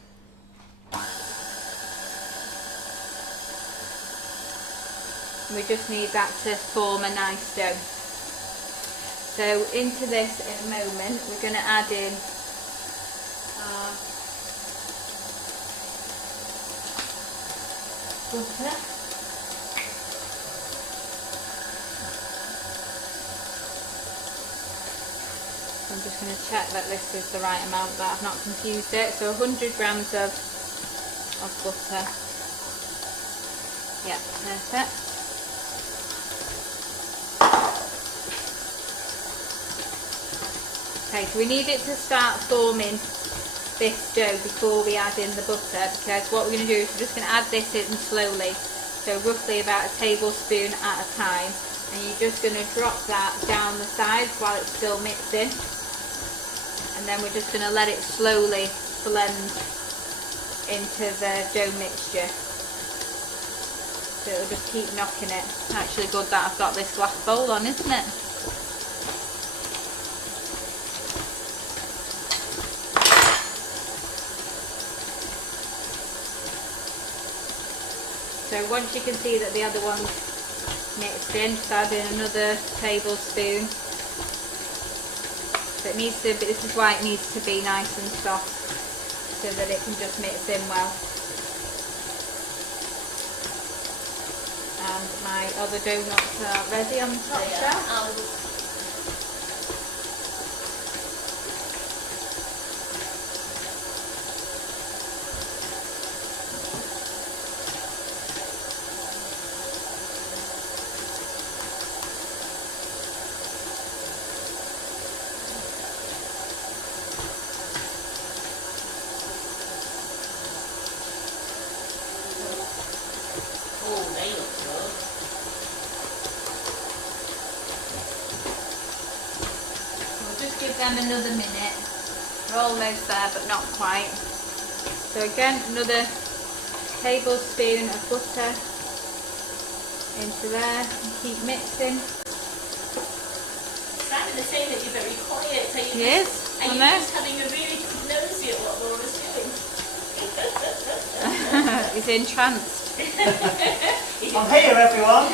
We just need that to form a nice dough. So into this in a moment we're going to add in butter. I'm just going to check that this is the right amount, that I've not confused it. So 100 grams of butter. Yeah, perfect. Okay, so we need it to start forming this dough before we add in the butter, because what we're going to do is we're just going to add this in slowly, so roughly about a tablespoon at a time, and you're just going to drop that down the sides while it's still mixing, and then we're just going to let it slowly blend into the dough mixture. So it'll just keep knocking it. It's actually good that I've got this glass bowl on, isn't it? So once you can see that the other one's mixed in, just add in another tablespoon. So it needs to be, this is why it needs to be nice and soft, so that it can just mix in well. And my other doughnuts are ready on the top shelf. Oh, they look good. We'll just give them another minute. They're almost there, but not quite. So again, another tablespoon of butter into there, and keep mixing. really very quiet. He is. Are I you know. just having a really good nosy at what Laura's doing? He's entranced. I'm here, everyone.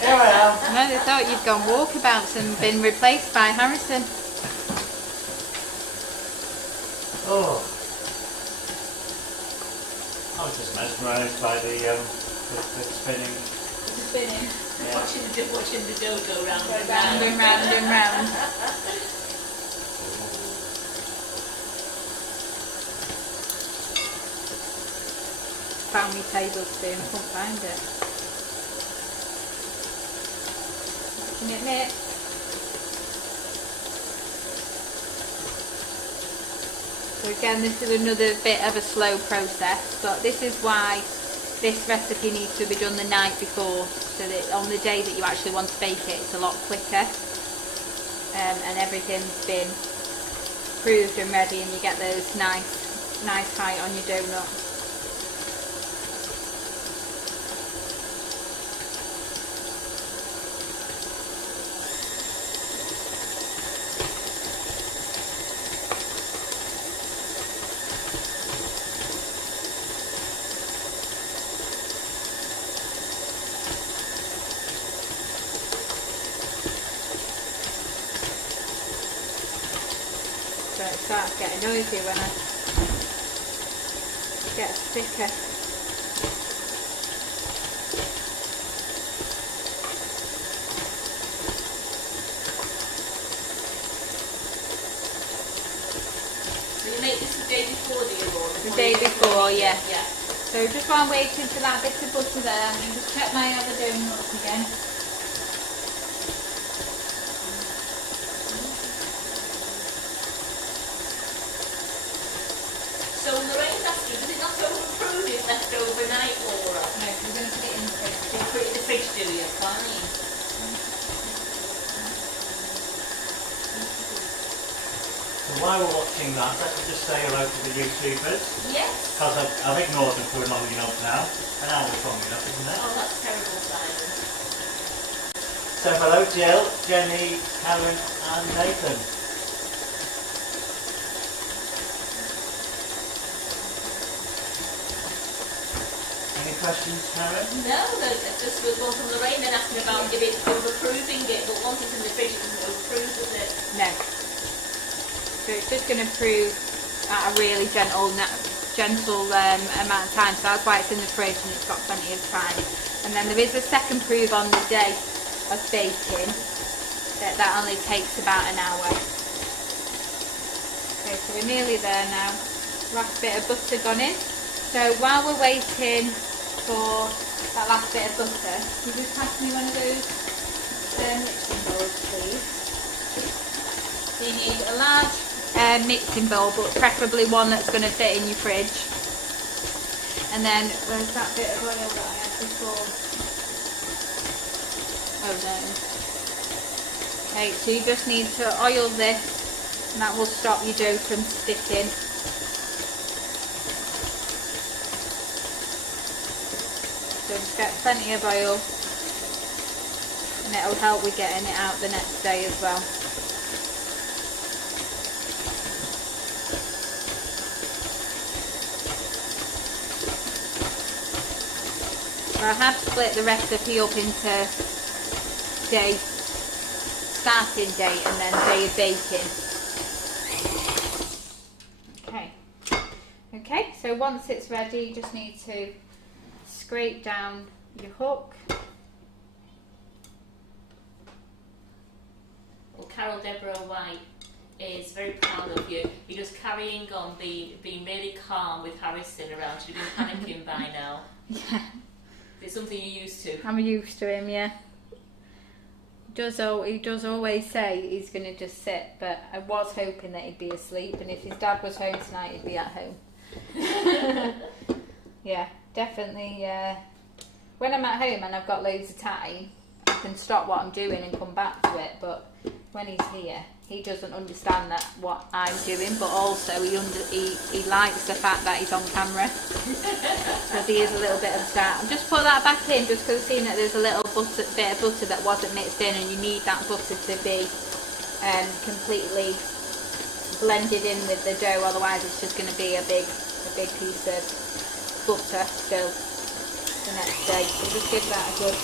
Here I am. No, they thought you'd gone walkabouts and been replaced by Harrison. Oh. I was just mesmerised by the spinning. Spinning. Yeah. Watching the dough go round and Round round. and round and round. Found me tablespoon, couldn't find it. Watching it knit. So again, this is another bit of a slow process, but this is why this recipe needs to be done the night before, so that on the day that you actually want to bake it, it's a lot quicker, and everything's been proved and ready, and you get those nice height on your donut. So it starts getting noisy when it gets thicker. So you make this the day before, do you, Laura? The day before, yeah. Yeah. So just while I'm waiting for that bit of butter there, I'm going to just check my other donuts again. So Lorraine's asking, does it not overprove if left overnight, Laura? No, we're going to put it in the fridge. So you put it in the fridge, do you? Fine. So while we're watching that, let's just say hello to the YouTubers. Yes. Because I've ignored them for long enough now. An hour's long enough, isn't it? Oh, that's terrible, Simon. So hello Jill, Jenny, Karen and Nathan. Any questions, Karen? No, this was one from Lorraine then asking about if it's overproving it, but once it's in the fridge it doesn't overprove, does it? No. So it's just going to prove at a really gentle amount of time, so that's why it's in the fridge and it's got plenty of time. And then there is a second prove on the day of baking, that only takes about an hour. Okay, so we're nearly there now. Last bit of butter gone in. So while we're waiting for that last bit of butter, can you just pass me one of those mixing bowls, please? So you need a large mixing bowl, but preferably one that's going to fit in your fridge. And then where's that bit of oil that I had before? Oh no. Okay, so you just need to oil this, and that will stop your dough from sticking. So just get plenty of oil, and it'll help with getting it out the next day as well. So I have split the recipe up into day, starting date and then day of baking. Okay, so once it's ready, you just need to scrape down your hook. Well, Carol Deborah White is very proud of you. You're just carrying on, being really calm with Harrison around. You've been panicking by now. Yeah. It's something you're used to. I'm used to him, yeah. He does always say he's going to just sit, but I was hoping that he'd be asleep, and if his dad was home tonight, he'd be at home. Yeah, definitely. When I'm at home and I've got loads of time, I can stop what I'm doing and come back to it, but when he's here, he doesn't understand that what I'm doing, but also he likes the fact that he's on camera. So he is a little bit of a start. I've just put that back in just because I've seen that there's a little bit of butter that wasn't mixed in, and you need that butter to be completely blended in with the dough, otherwise it's just going to be a big piece of butter still the next day. So just give that a good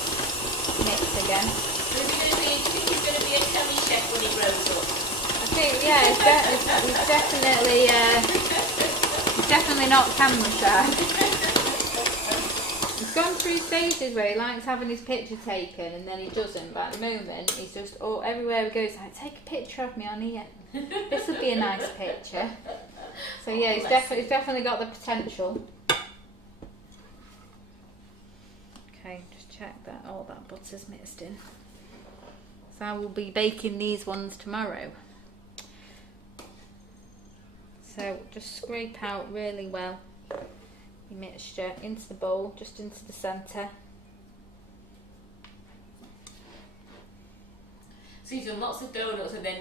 mix again. Do you think he's going to be a telly chef when he grows up? I think, yeah, he's definitely not camera shy. He's gone through stages where he likes having his picture taken and then he doesn't, but at the moment he's just, everywhere he goes, like, take a picture of me on here. This would be a nice picture. So yeah, he's definitely got the potential. Okay, just check that all that butter's mixed in. So I will be baking these ones tomorrow. So just scrape out really well your mixture into the bowl, just into the centre. So you've done lots of donuts, and then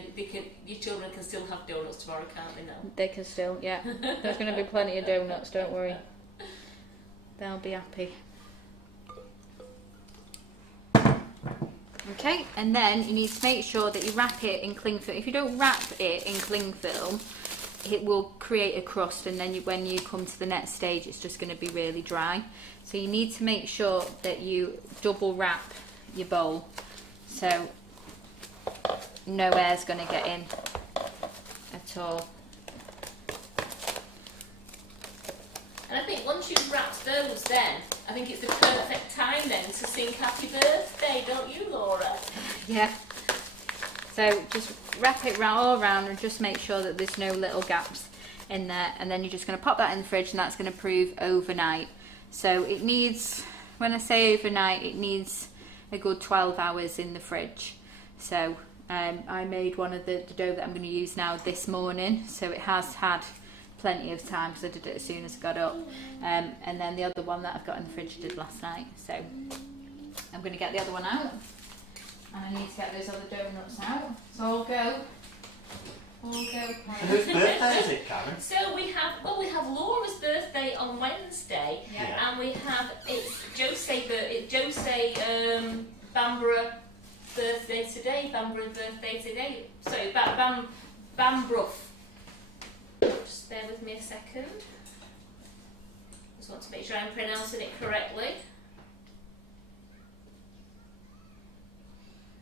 your children can still have donuts tomorrow, can't they now? They can still, yeah. There's going to be plenty of donuts, don't worry. They'll be happy. Okay, and then you need to make sure that you wrap it in cling film. If you don't wrap it in cling film, it will create a crust, and then when you come to the next stage, it's just going to be really dry. So you need to make sure that you double wrap your bowl, so no air's going to get in at all. And I think once you've wrapped those, then I think it's the perfect time then to sing happy birthday, don't you, Laura? Yeah. So just wrap it all around and just make sure that there's no little gaps in there, and then you're just going to pop that in the fridge, and that's going to prove overnight. So it needs, when I say overnight, it needs a good 12 hours in the fridge. So I made one of the dough that I'm going to use now this morning, so it has had plenty of time because I did it as soon as I got up, and then the other one that I've got in the fridge I did last night. So I'm going to get the other one out, and I need to get those other donuts out. So I'll go. Whose birthday is it, Karen? So we have Laura's birthday on Wednesday, Yeah. and we have Jose Bamborough birthday today. Sorry, Bamborough. Just bear with me a second. Just want to make sure I'm pronouncing it correctly.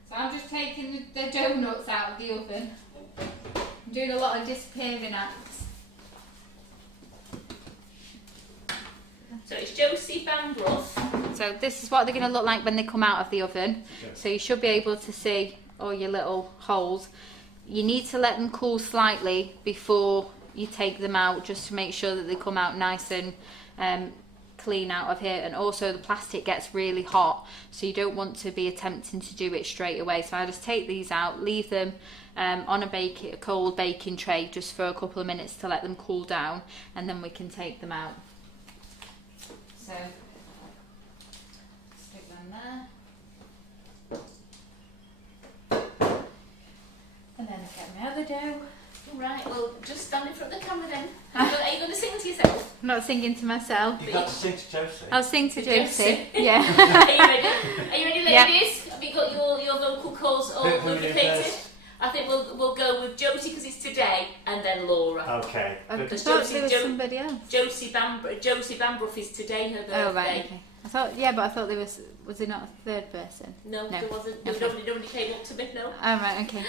So I'm just taking the donuts out of the oven. I'm doing a lot of disappearing acts. So it's Josie Bamborough. So this is what they're going to look like when they come out of the oven. So you should be able to see all your little holes. You need to let them cool slightly before you take them out, just to make sure that they come out nice and clean out of here. And also the plastic gets really hot, so you don't want to be attempting to do it straight away. So I just take these out, leave them on a cold baking tray just for a couple of minutes to let them cool down, and then we can take them out. So stick them there, and then I get my other dough. Right, well, just stand in front of the camera then. Are you going to sing to yourself? I'm not singing to myself. You've got to sing to Josie. I'll sing to Josie. Yeah. Are you ready? Are you ready, Yep. ladies? Have you got your vocal cords all Who do lubricated? first? I think we'll go with Josie because it's today, and then Laura. Okay. I Good. thought there was somebody else. Josie Bamborough is today her birthday. Oh right, okay. I thought there was there not a third person? No, No. there wasn't. Okay. Nobody came up to me. No. Oh right, okay.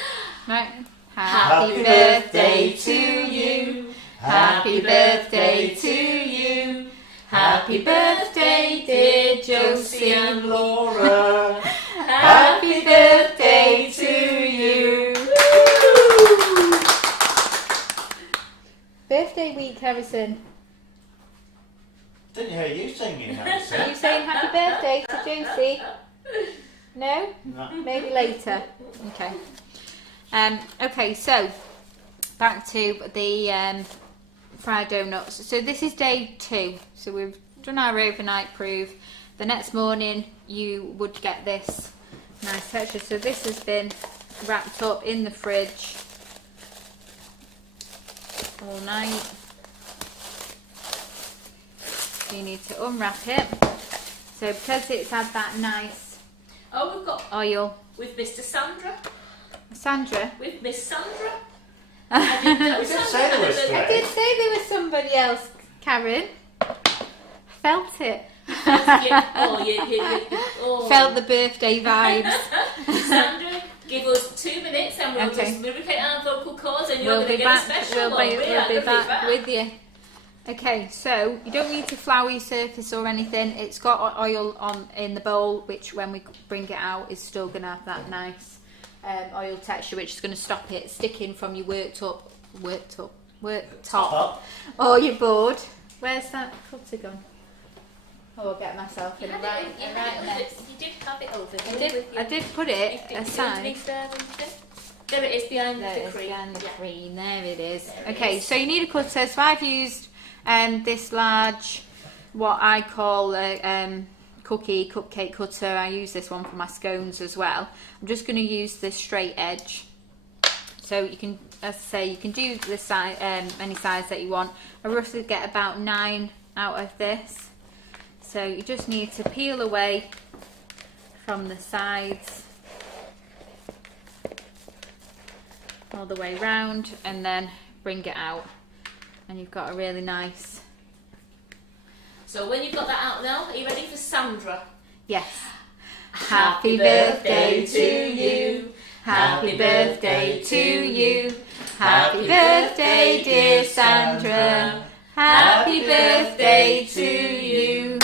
Right. Happy birthday to you. Happy birthday to you. Happy birthday, dear Josie and Laura. Happy birthday to you. Birthday week, Harrison. Didn't hear you singing, Are Harrison. you saying happy birthday to Josie? No? No. Maybe later. Okay. Okay, so back to the fried donuts. So this is day 2. So we've done our overnight proof. The next morning you would get this nice texture. So this has been wrapped up in the fridge all night. So you need to unwrap it. So because it's had that nice Oh, we've got oil. with Mr. Sandra. Sandra. With Miss Sandra. You did say there was three. I did say there was somebody else, Karen. Felt it. Felt the birthday vibes. Sandra, give us 2 minutes and we'll Okay. just lubricate our vocal cords and you're We'll going to be get back. a special We'll be one. back with you. Okay, so you don't need to flour your surface or anything. It's got oil on in the bowl, which when we bring it out is still going to have that nice oil texture, which is going to stop it sticking from your worktop or your board. Where's that cutter gone? Oh, I'll get myself in a right mess. You did have it over here. I did put it aside. There it is behind There the it is, cream. behind the Yeah. cream. There it is. There it Okay, is. so you need a cutter. So I've used this large, what I call a cupcake cutter. I use this one for my scones as well. I'm just going to use this straight edge. So you can, as I say, you can do the size, any size that you want. I roughly get about 9 out of this. So you just need to peel away from the sides all the way round and then bring it out, and you've got a really nice. So when you've got that out now, are you ready for Sandra? Yes. Happy birthday to you. Happy birthday to you. Happy birthday, dear Sandra. Happy birthday to you.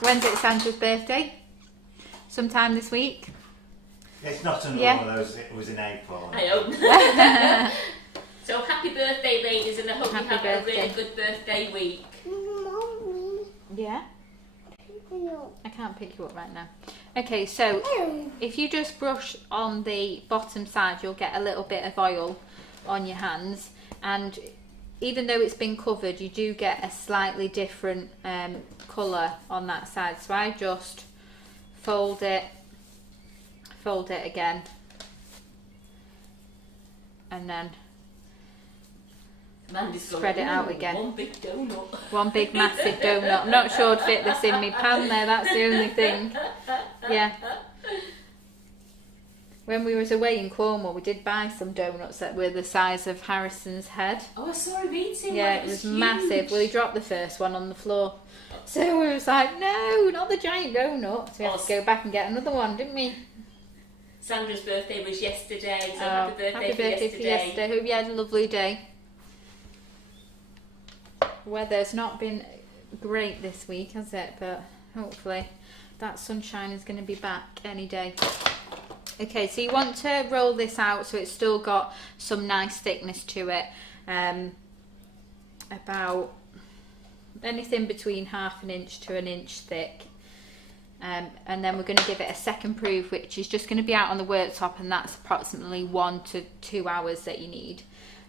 When's it Sandra's birthday? Sometime this week. It's not another Yeah. one of those, it was in April. I hope. So happy birthday, ladies, and I hope Happy you have birthday. a really good birthday week. Mommy, Yeah? no. I can't pick you up right now. Okay, so if you just brush on the bottom side, you'll get a little bit of oil on your hands, and even though it's been covered, you do get a slightly different colour on that side. So I just fold it again, and then Mandy's Spread it out again. One big donut. one big massive donut. I'm not sure I'd fit this in my pan there, that's the only thing. Yeah. When we was away in Cornwall, we did buy some donuts that were the size of Harrison's head. Oh, I saw him eating Yeah, one. it was huge. massive. Well, he dropped the first one on the floor. So we was like, no, not the giant donut. So we had to go back and get another one, didn't we? Sandra's birthday was yesterday, so Oh, happy birthday for yesterday. Hope you had a lovely day. Weather's not been great this week, has it? But hopefully that sunshine is going to be back any day. Okay, so you want to roll this out so it's still got some nice thickness to it. About anything between half an inch to an inch thick. And then we're going to give it a second proof, which is just going to be out on the worktop, and that's approximately 1 to 2 hours that you need.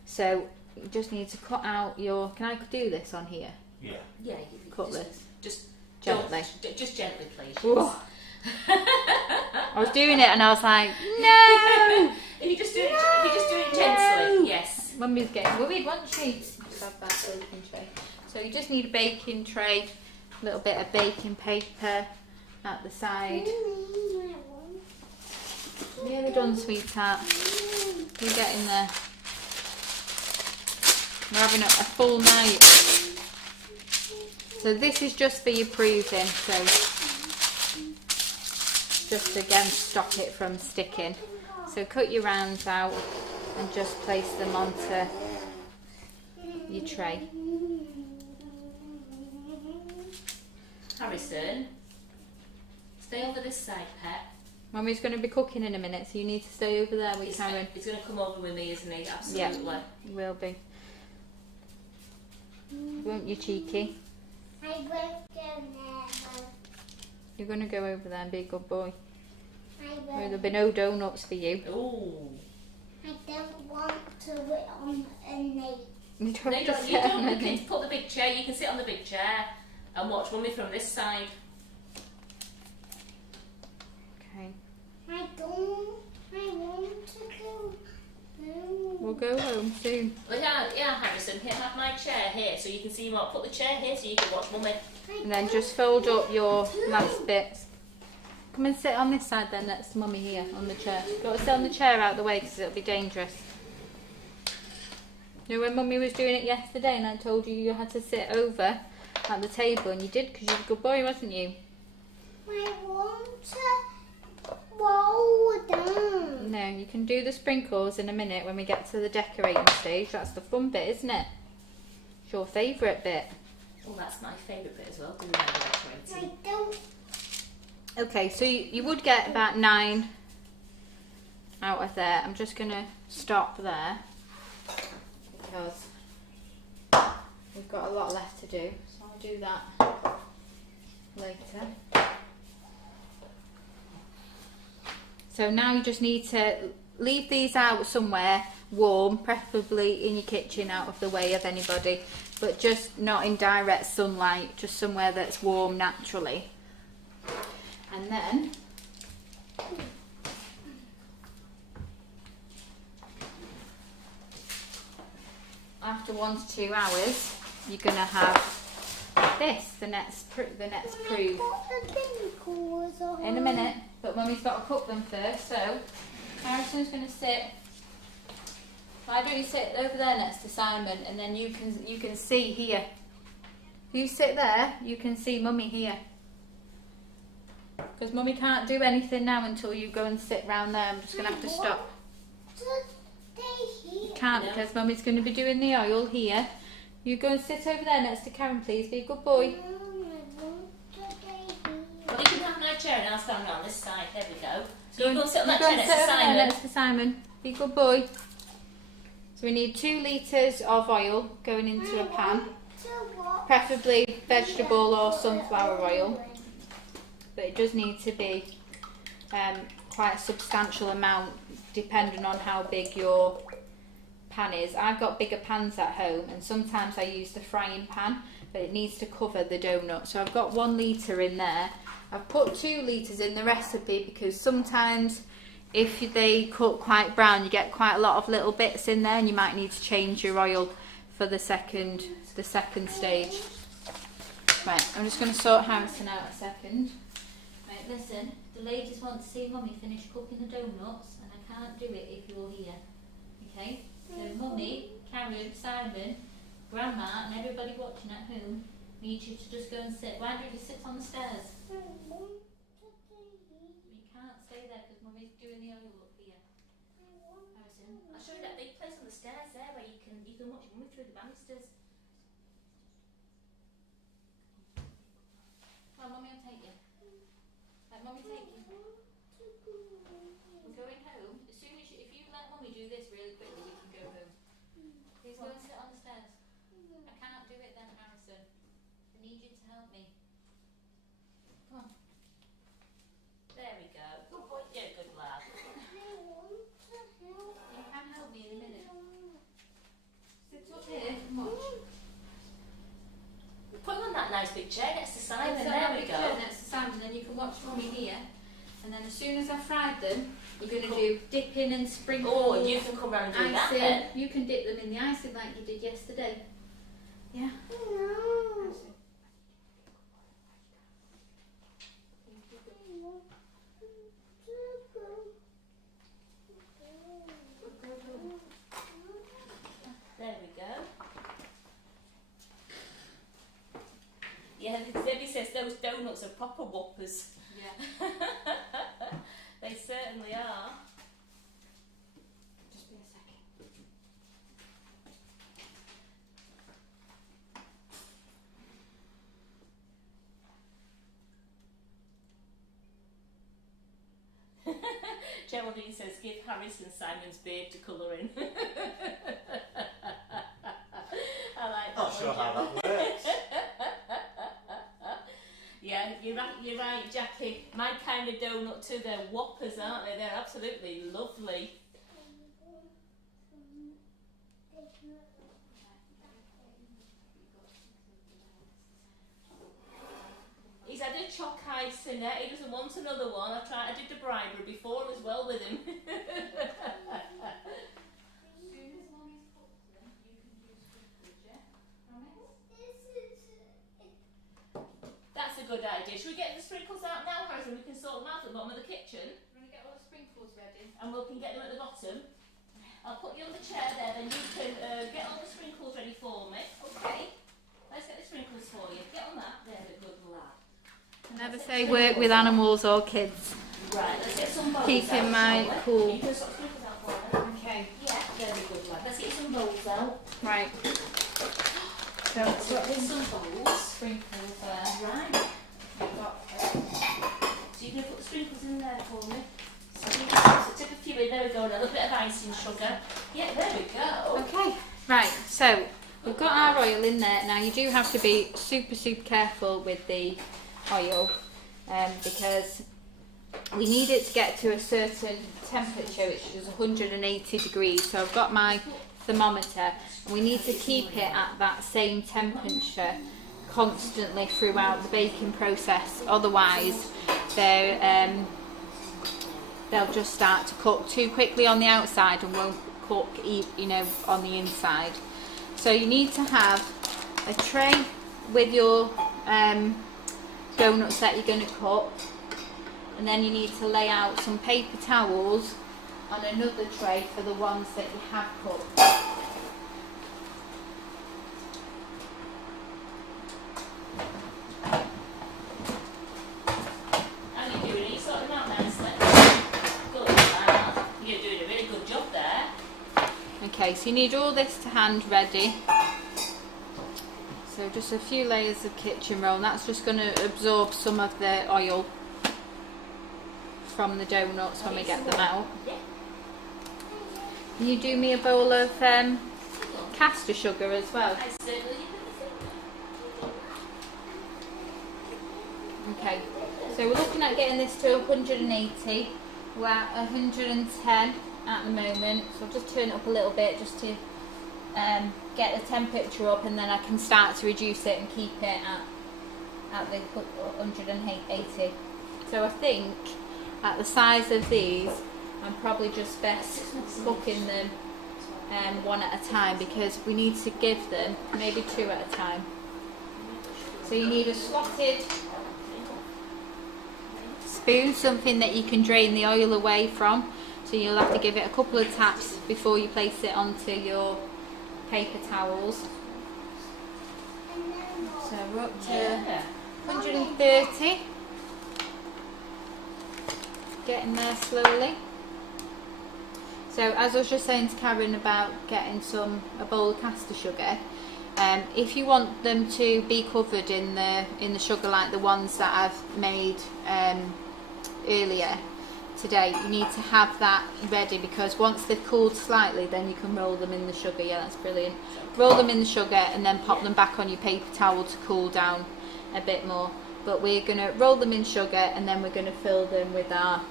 So you just need to cut out your. Can I do this on here? Yeah. Yeah, Cut just, this Just gently. Just gently, please. Whoa. I was doing it and I was like, no. If you just do it gently, yes. Mummy's getting worried, wasn't she? Let's have that baking tray. So you just need a baking tray, a little bit of baking paper at the side. Nearly done, sweetheart. We're getting there. We're having a full night. So this is just for your proving, so just again stop it from sticking. So cut your rounds out and just place them onto your tray. Harrison, stay over this side, pet. Mummy's going to be cooking in a minute, so you need to stay over there with Karen. He's going to come over with me, isn't he? Absolutely. Yeah, you will be. Won't you, cheeky? I won't go there. You're going to go over there and be a good boy. I Or there'll won't. be no donuts for you. Ooh. I don't want to sit on a knee. You No, don't you have to don't. sit You on don't. You it. can put the big chair. You can sit on the big chair and watch Mummy from this side. Okay. I don't. I want to go. No. We'll go home soon. Well, yeah, Harrison. Here, have my chair here so you can see more. Put the chair here so you can watch Mummy. And then just fold up your last bits. Come and sit on this side then, next to Mummy here, on the chair. Got to sit on the chair out of the way because it'll be dangerous. You know when Mummy was doing it yesterday and I told you you had to sit over at the table, and you did because you were a good boy, wasn't you? I want to roll down. No, you can do the sprinkles in a minute when we get to the decorating stage. That's the fun bit, isn't it? It's your favourite bit. Well, that's my favourite bit as well, doing the decorating. I don't. Okay, so you would get about 9 out of there. I'm just going to stop there because we've got a lot left to do. So I'll do that later. So now you just need to leave these out somewhere warm, preferably in your kitchen, out of the way of anybody, but just not in direct sunlight, just somewhere that's warm naturally. And then after 1 to 2 hours, you're gonna have this, the next proof. Put the pinnacles on. In a minute, but Mummy's got to cook them first. So Harrison's gonna sit. Why don't you sit over there next to Simon, and then you can see here. You sit there, you can see Mummy here. Because Mummy can't do anything now until you go and sit round there. I'm just going to have to stop. You can't because Mummy's going to be doing the oil here. You go and sit over there next to Karen, please. Be a good boy. Well, you can have my chair and I'll stand on this side. There we go. So you go and sit on that You go chair and next sit to over there Simon. next to Simon. Be a good boy. So we need 2 litres of oil going into a pan. Preferably vegetable or sunflower oil. But it does need to be quite a substantial amount depending on how big your pan is. I've got bigger pans at home and sometimes I use the frying pan, but it needs to cover the donut. So I've got 1 litre in there. I've put 2 litres in the recipe because sometimes if they cook quite brown you get quite a lot of little bits in there and you might need to change your oil for the second stage. Right, I'm just going to sort Harrison out a second. Right, listen, the ladies want to see Mummy finish cooking the donuts and I can't do it if you're here. Okay? So Mummy, Karen, Simon, Grandma and everybody watching at home need you to just go and sit. Why don't you sit on the stairs? You can't stay there because Mummy's doing the oil up here. Harrison, I'll show you that big place on the stairs there where you can watch Mummy through the banisters. come on, Mummy will take you. Let Mummy take you. We're going home. As soon as if you let Mummy do this really quickly, we can go home. Please go and sit on the stairs. I can't do it then, Harrison. I need you to help me. Come on. There we go. Good boy. Yeah, good lad. You can help me in a minute. Sit up here and watch. Put him on that nice big chair next to Simon. So There we go. Next to Simon, then you can watch Mummy here. And then as soon as I've fried them, we're going to do dipping and sprinkles. Oh, you can come round and do that icing. then. You can dip them in the icing like you did yesterday. Yeah. No. There we go. Yeah, Debbie says those donuts are proper whoppers. Yeah. They certainly are. Just be a second. Geraldine says, give Harrison Simon's beard to colour in. I like that. Not sure how that works. Yeah, you're right, Jackie. My kind of donut too. They're whoppers, aren't they? They're absolutely lovely. He's had a choc ice in it. He doesn't want another one. I did the bribery before as well with him. That's a good idea. Should we get the sprinkles out now, Harrison, we can sort them out at the bottom of the kitchen. I'm going to get all the sprinkles ready. And we can get them at the bottom. I'll put you on the chair there, then you can get all the sprinkles ready for me. Okay. Let's get the sprinkles for you. Get on that. There's a good lad. Never say work with animals or kids. Right, let's get some bowls Keep in out, mind shall we? cool. You can sort sprinkles out for me. Okay. Yeah, very good lad. Let's get some bowls out. Right. So Let's get some bowls. sprinkles there. Right. I've got So you can put the sprinkles in there for me. So tip a few in, there we go, and a little bit of icing sugar. Yeah, there we go. Okay, right, so we've got our oil in there. Now you do have to be super careful with the oil because we need it to get to a certain temperature, which is 180 degrees. So I've got my thermometer and we need to keep it at that same temperature constantly throughout the baking process, otherwise they'll just start to cook too quickly on the outside and won't cook, you know, on the inside. So you need to have a tray with your doughnuts that you're going to cook, and then you need to lay out some paper towels on another tray for the ones that you have cooked. How are you doing? Are you sorting them out nicely? Good, lad. You're doing a really good job there. Okay, so you need all this to hand ready. So just a few layers of kitchen roll, and that's just going to absorb some of the oil from the doughnuts when we get them out. Yeah. Can you do me a bowl of caster sugar as well? I certainly Okay, so we're looking at getting this to 180. We're at 110 at the moment, so I'll just turn it up a little bit just to get the temperature up, and then I can start to reduce it and keep it at the 180. So I think at the size of these, I'm probably just best cooking them one at a time, because we need to give them maybe two at a time. So you need a slotted spoon, something that you can drain the oil away from. So you'll have to give it a couple of taps before you place it onto your paper towels. So we're up to 130. Getting there slowly. So as I was just saying to Karen about getting a bowl of caster sugar, if you want them to be covered in the sugar like the ones that I've made earlier today, you need to have that ready, because once they've cooled slightly, then you can roll them in the sugar. Yeah, that's brilliant. Roll them in the sugar and then pop them back on your paper towel to cool down a bit more. But we're going to roll them in sugar, and then we're going to fill them with our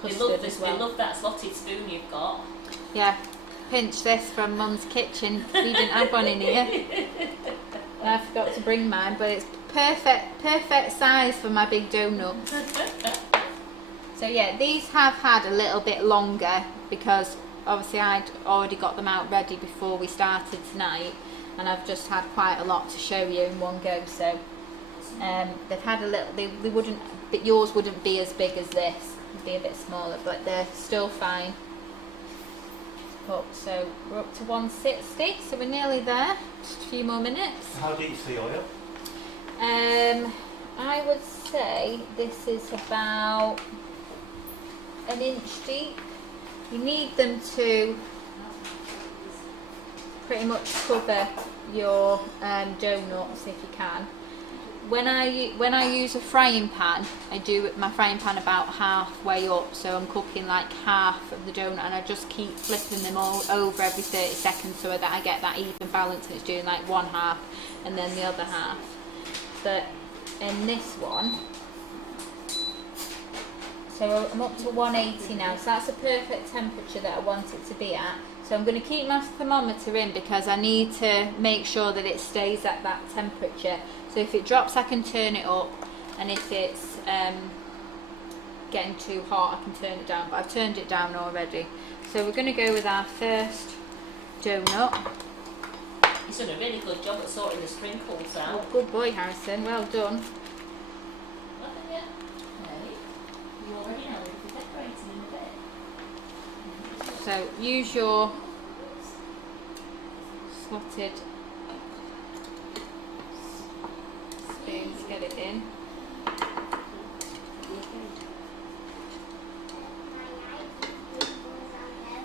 custard as well. We love that slotted spoon you've got. Yeah, pinch this from Mum's kitchen. We didn't have one in here. I forgot to bring mine, but it's perfect size for my big donut. So yeah, these have had a little bit longer because obviously I'd already got them out ready before we started tonight, and I've just had quite a lot to show you in one go. So they've had a little. They wouldn't, but yours wouldn't be as big as this. It'd be a bit smaller, but they're still fine. So we're up to 160, so we're nearly there. Just a few more minutes. How deep's the oil? I would say this is about an inch deep. You need them to pretty much cover your donuts if you can. When I use a frying pan, I do my frying pan about halfway up, so I'm cooking like half of the donut, and I just keep flipping them all over every 30 seconds so that I get that even balance, and it's doing like one half and then the other half. But in this one, so I'm up to 180 now, so that's a perfect temperature that I want it to be at. So I'm going to keep my thermometer in because I need to make sure that it stays at that temperature. So if it drops, I can turn it up, and if it's getting too hot, I can turn it down, but I've turned it down already. So we're going to go with our first donut. He's done a really good job at sorting the sprinkles out. Oh, good boy, Harrison, well done. Nothing yet? already now, we'll be decorating in a bit. So use your slotted spoon to get it in.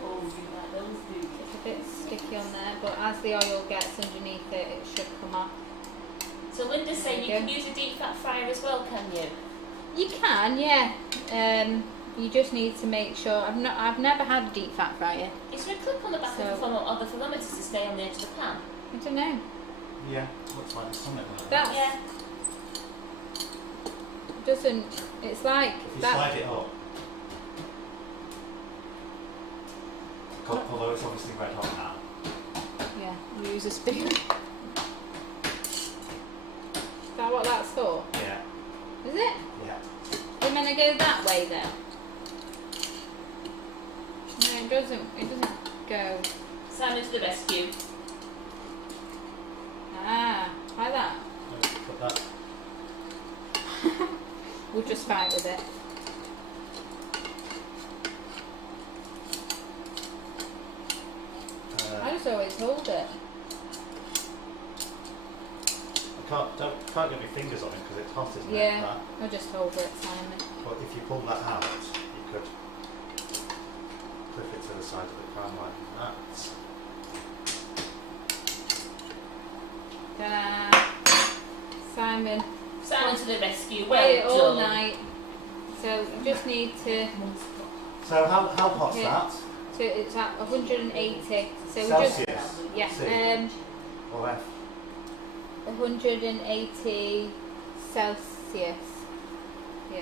Oh, you like those, do you? It's a bit sticky on there, but as the oil gets underneath it, it should come off. So Linda's saying you There can you use a deep fat fryer as well, can you? You can, yeah. You just need to make sure. I've never had a deep fat fryer. Is there a clip on the back So- of the thermometer to stay on the edge of the pan? I don't know. Yeah, looks like there's something like that. That's Yeah. doesn't. It's like If you that. slide it up, although it's obviously red hot now. Yeah, use a spoon. Is that what that's for? Yeah, Is it? yeah. I'm gonna go that way then. No, it doesn't. It doesn't go. Simon to the rescue. Ah, like that. Put that. We'll just fight with it. I just always hold it. Can't get my fingers on it because it's hot, isn't it? Yeah, That. I'll just hold it, Simon. But if you pull that out, you could flip it to the side of the pan like that. Simon, Simon to the rescue. play it Well all done. night. So you just need to. So how hot's Yeah. that? So it's at 180. So we Celsius? just yeah. C. Or F? 180 Celsius. Yeah.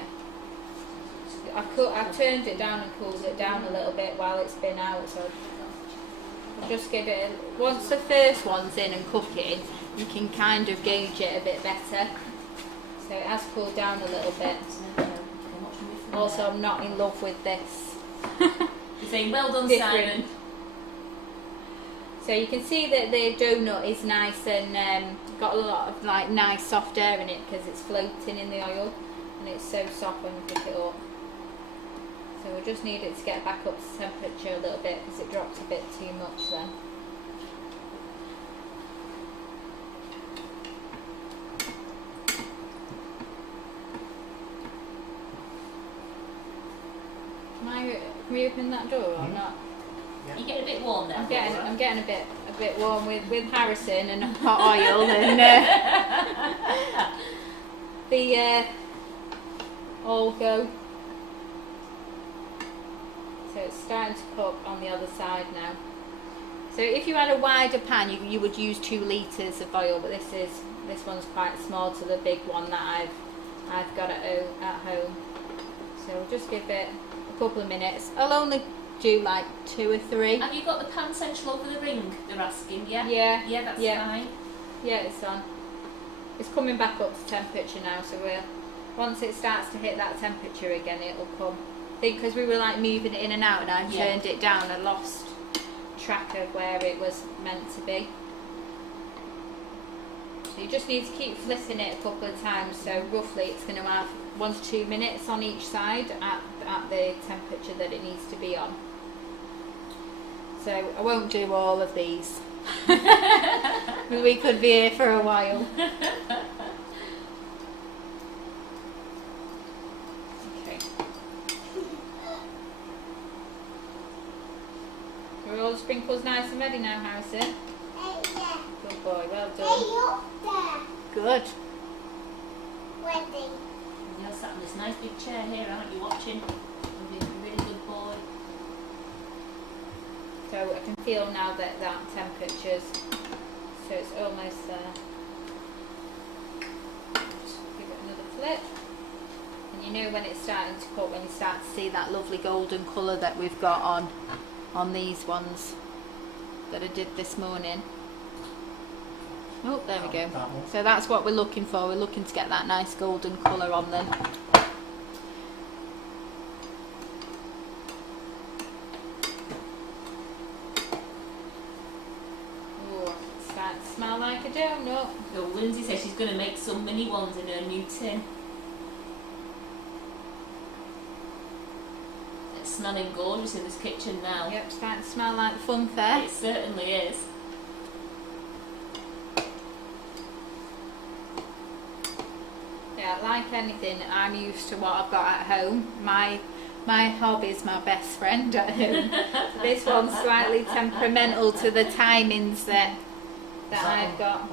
I've turned it down and cooled it down a little bit while it's been out. So I'll just give it. Once the first one's in and cooking, you can kind of gauge it a bit better. So it has cooled down a little bit. Also, I'm not in love with this. You're saying well done, Different. Simon. So you can see that the doughnut is nice and got a lot of like nice soft air in it because it's floating in the oil and it's so soft when you pick it up. So we just need it to get back up to temperature a little bit because it dropped a bit too much then. Can we open that door or not? You get a bit warm there. I'm getting a bit warm with Harrison and hot oil and the all go. So it's starting to cook on the other side now. So if you had a wider pan, you would use 2 litres of oil, but this one's quite small to the big one that I've got at home. So we'll just give it a couple of minutes. I'll only do like 2 or 3. Have you got the pan central over the ring, they're asking, yeah? Yeah. Yeah, that's Yeah. fine. Yeah, it's on. It's coming back up to temperature now, so once it starts to hit that temperature again, it'll come. I think because we were like moving it in and out and I Yeah. turned it down, I lost track of where it was meant to be. So you just need to keep flipping it a couple of times, so roughly it's going to have 1 to 2 minutes on each side at the temperature that it needs to be on. So I won't do all of these. We could be here for a while. Okay. Are all the sprinkles nice and ready now, Harrison? Yeah. Good boy, well Hey, done. up there. Good. Wedding. You're sat in this nice big chair here, aren't you, watching? You're being a really good boy. So I can feel now that temperature's, so it's almost there. Just give it another flip. And you know when it's starting to cook, when you start to see that lovely golden colour that we've got on these ones that I did this morning. Oh, there we go. That one. So that's what we're looking for. We're looking to get that nice golden colour on them. Oh, it's starting to smell like a donut. Oh, Lindsay says she's going to make some mini ones in her new tin. smelling gorgeous in this kitchen now. Yep, it's starting to smell like the fun fair. It certainly is. Yeah, like anything, I'm used to what I've got at home. My hobby's my best friend at home. This one's slightly temperamental to the timings that I've got.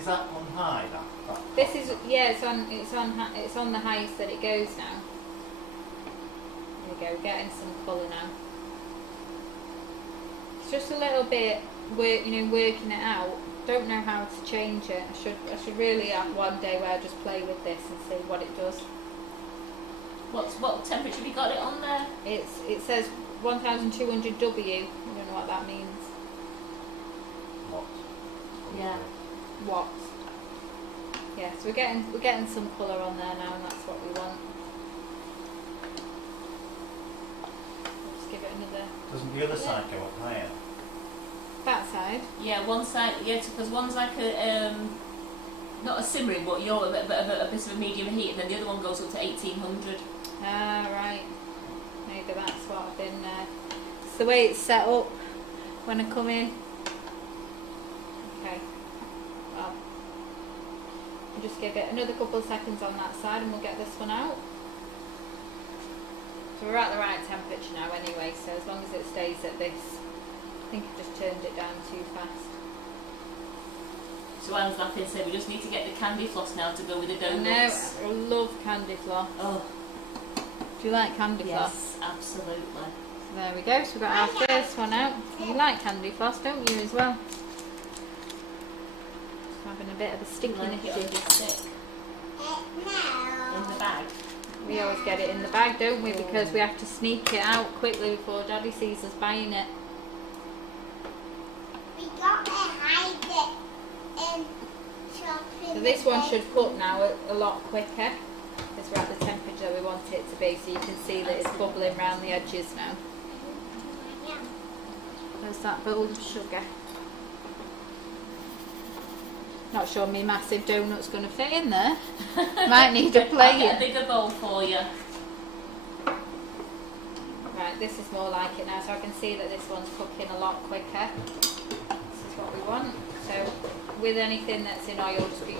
Is that on high? That This is, yeah, it's on the highest that it goes now. There we go, we're getting some colour now. It's just a little bit working it out. Don't know how to change it. I should really have one day where I just play with this and see what it does. What temperature have you got it on there? It says 1200 W. I don't know what that means. what? Yeah. Watts. Yeah, so we're getting some colour on there now, and that's what we want. I'll just give it another. Doesn't the other side go up higher? That side. Yeah, one side. Yeah, because one's like a not a simmering, but you're a bit of a medium heat, and then the other one goes up to 1800. Ah, right. Maybe that's what I've been. It's the way it's set up when I come in. Okay. Well, I'll just give it another couple of seconds on that side, and we'll get this one out. So we're at the right temperature now, anyway. So as long as it stays at this, I think I've just turned it down too fast. So Anne's laughing, so we just need to get the candy floss now to go with the No, donuts. I love candy floss. Oh, Do you like candy floss? yes, absolutely. So there we go. So we've got our first one out. You like candy floss, don't you, as well? Having a bit of a stinky Like it on nifty. your stick in the bag. We always get it in the bag, don't we? Because we have to sneak it out quickly before Daddy sees us buying it. We got to hide it in shopping. So this one should cook now a lot quicker. Because we're at the temperature we want it to be, so you can see that it's bubbling around the edges now. There's that bowl of sugar. Not sure my massive donut's going to fit in there. Might need a I'll plate. get a bigger bowl for you. Right, this is more like it now, so I can see that this one's cooking a lot quicker. This is what we want. So with anything that's in oil, just be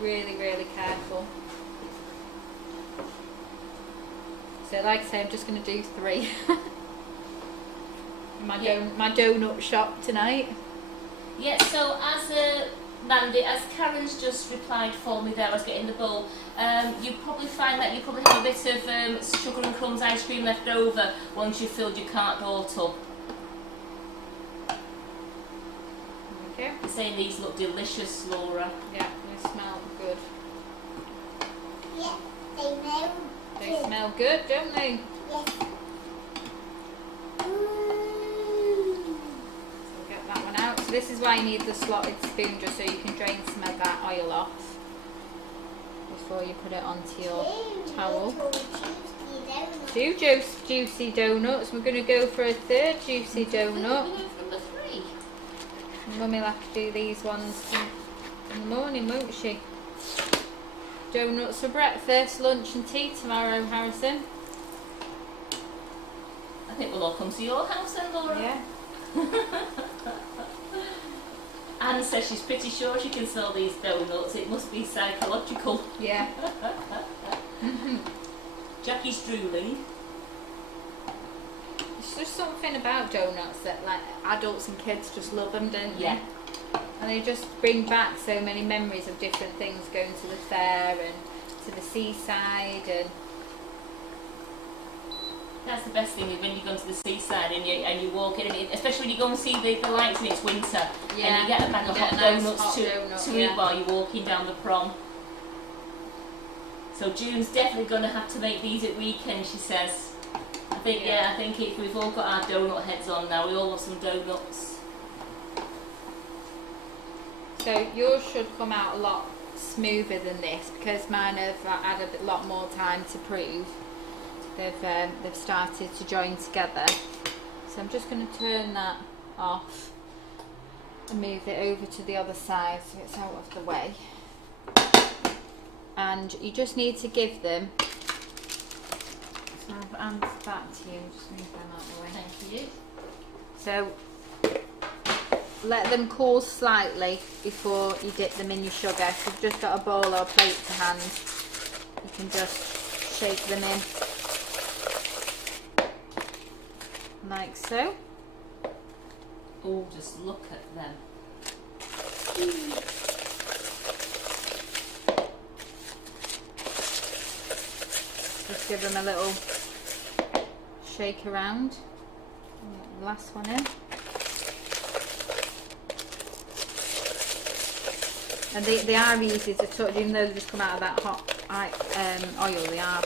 really, really careful. So like I say, I'm just going to do 3. My donut shop tonight. Yeah, so as Mandy, as Karen's just replied for me there, I was getting the bowl, you probably find that you probably have a bit of Sugar and Crumbs ice cream left over once you've filled your cardboard tub. Okay. They're saying these look delicious, Laura. Yeah, they smell good. Yeah, they know. They smell good, don't they? Yes. So we'll get that one out. So this is why you need the slotted spoon, just so you can drain some of that oil off before you put it onto your towel. 2 juicy donuts. We're going to go for a 3rd juicy donut. Number 3. Mummy will have to do these ones in the morning, won't she? Donuts for breakfast, lunch and tea tomorrow, Harrison. I think we'll all come to your house then, Laura. Yeah. Anne says she's pretty sure she can sell these donuts. It must be psychological. Yeah. Jackie's drooling. It's just something about donuts that like adults and kids just love them, don't they? Yeah. And they just bring back so many memories of different things, going to the fair and to the seaside, and That's the best thing is when you go to the seaside and you walk in, and especially when you go and see the lights and it's winter, and you get a bag of hot donuts to eat while you're walking down the prom. So June's definitely going to have to make these at weekend, she says. I think if we've all got our donut heads on now, we all want some donuts. So yours should come out a lot smoother than this, because mine have had a lot more time to prove. They've started to join together. So I'm just going to turn that off and move it over to the other side so it's out of the way. And you just need to give them, I've answered that to you. Just move them out of the way. Thank you. So let them cool slightly before you dip them in your sugar. If you've just got a bowl or a plate to hand, you can just shake them in like so. Oh, just look at them. Just give them a little shake around. The last one in. And they are easy to touch, even though they just come out of that hot oil. They are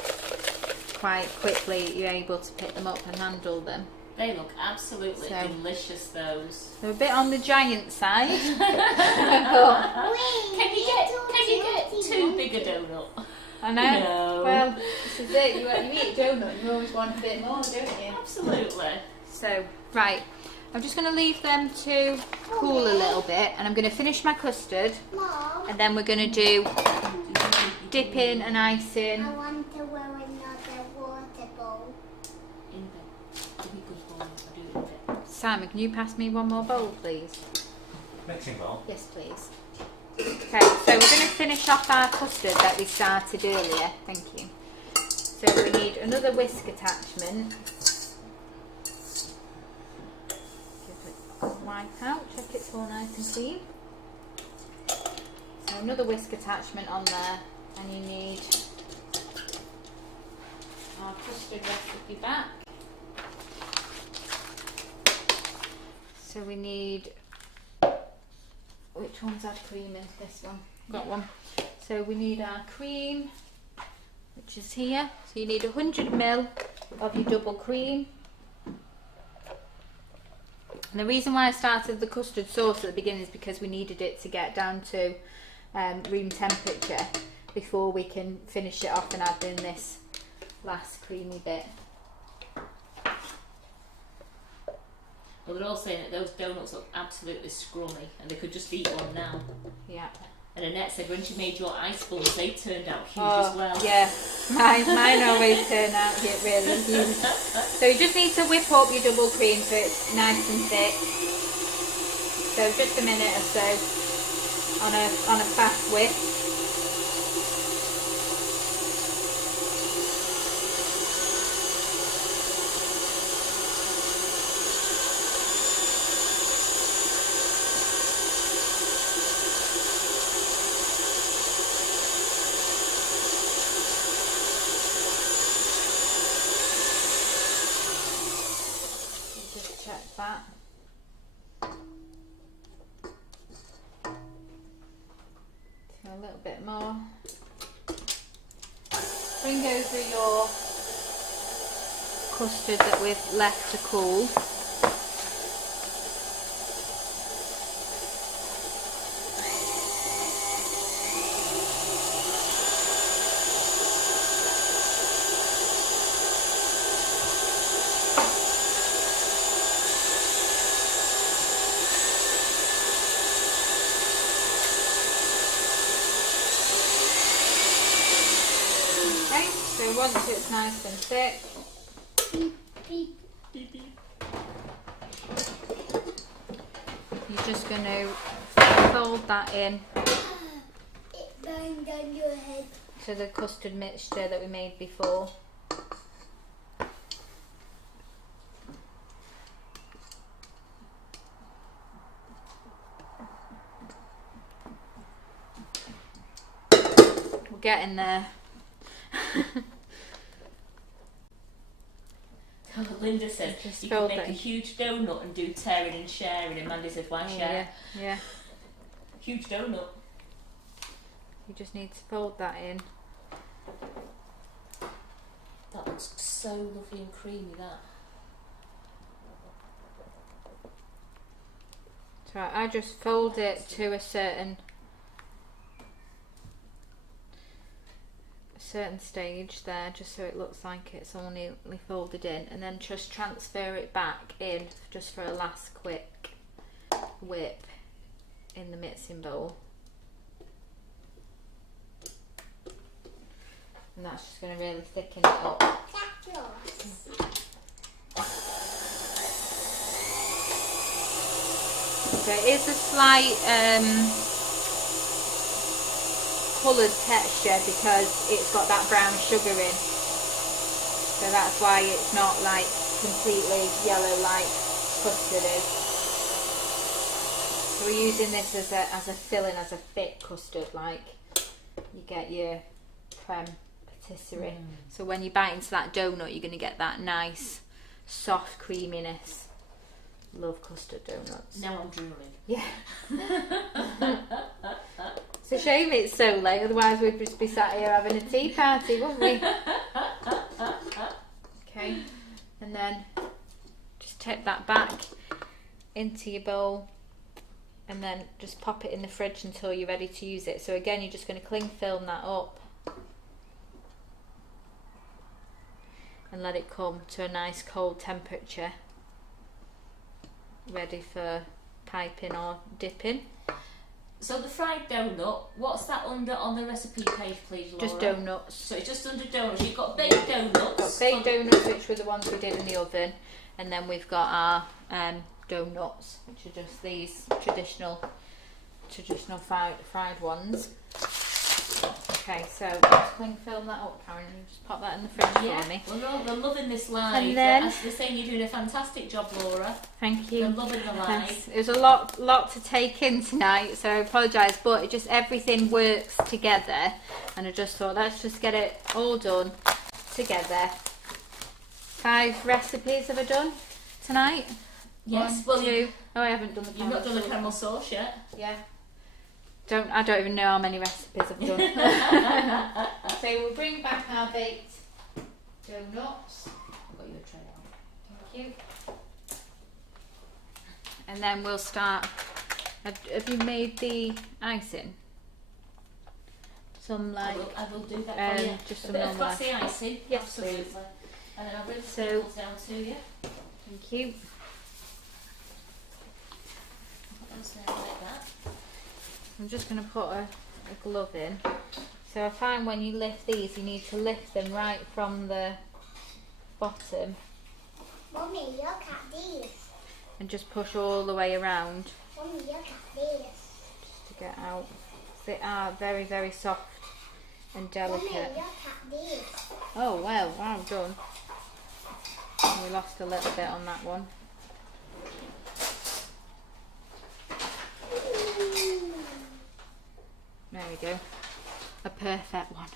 quite quickly, you're able to pick them up and handle them. They look absolutely delicious, those. They're a bit on the giant side. Can you get too big a donut? I know. No. Well, this is it. You eat a donut, you always want a bit more, don't you? Absolutely. So, right. I'm just going to leave them to cool a little bit, and I'm going to finish my custard, Mom, and then we're going to do dipping and icing. I want to wear another water bowl. In bed. Give me good bowl. I do it in bed. Simon, can you pass me one more bowl, please? Mixing bowl. Yes, please. Okay, so we're going to finish off our custard that we started earlier. Thank you. So we need another whisk attachment. Give it a wipe out, check it's all nice and clean. So another whisk attachment on there, and you need our custard recipe back. So we need, which one's had cream in? This one. Got one. So we need our cream, which is here. So you need 100 ml of your double cream. And the reason why I started the custard sauce at the beginning is because we needed it to get down to room temperature before we can finish it off and add in this last creamy bit. Well, they're all saying that those donuts look absolutely scrummy, and they could just eat one now. Yeah. And Annette said when she made your ice balls, they turned out huge as well. Yeah, mine always turn out really huge. So you just need to whip up your double cream so it's nice and thick. So just a minute or so on a fast whip. Check that. Do a little bit more. Bring over your custard that we've left to cool. So once it's nice and thick, you're just going to fold that in It banged on your head. to the custard mixture that we made before. We're getting there. Linda said Just you could fold make it. a huge donut and do tearing and sharing, and Mandy said why share? Yeah. Huge donut. You just need to fold that in. That looks so lovely and creamy, that. So I just fold it to a certain stage there, just so it looks like it's all neatly folded in, and then just transfer it back in just for a last quick whip in the mixing bowl. And that's just going to really thicken it up. Just. So it is a slight coloured texture because it's got that brown sugar in. So that's why it's not like completely yellow like custard is. So we're using this as a filling, as a thick custard, like you get your creme patisserie. So when you bite into that donut, you're going to get that nice soft creaminess. Love custard donuts. Now I'm drooling. Yeah. It's a shame it's so late, otherwise we'd just be sat here having a tea party, wouldn't we? Okay, and then just take that back into your bowl and then just pop it in the fridge until you're ready to use it. So again, you're just going to cling film that up and let it come to a nice cold temperature, ready for piping or dipping. So the fried donut, what's that under on the recipe page, please, Laura? Just donuts. So it's just under donuts. You've got baked donuts. Got baked donuts, which were the ones we did in the oven, and then we've got our donuts, which are just these traditional fried ones. Okay, so just cling film that up, Karen, and just pop that in the fridge for me. Well, no, they're loving this live. And then, they're saying you're doing a fantastic job, Laura. Thank you. They're loving the live. Thanks. It was a lot to take in tonight, so I apologise, but it just everything works together, and I just thought let's just get it all done together. 5 recipes have I done tonight? Yes. 1, Well, 2. Oh, I haven't done the. You've not done the caramel sauce yet. Yeah. I don't even know how many recipes I've done. So we'll bring back our baked donuts. I've got you a tray on. Thank you. And then we'll start. Have you made the icing? Some like I will do that for you. just A some bit of normal classy icing. Yes, Absolutely. please. And then I'll bring the So- samples down to you. Thank you. Put those down like that. I'm just going to put a glove in. So I find when you lift these, you need to lift them right from the bottom Mummy, look at these. and just push all the way around Mummy, look at these. to get out. They are very, very soft and Mummy, delicate. look at these. Oh well done. We lost a little bit on that one. There we go. A perfect one.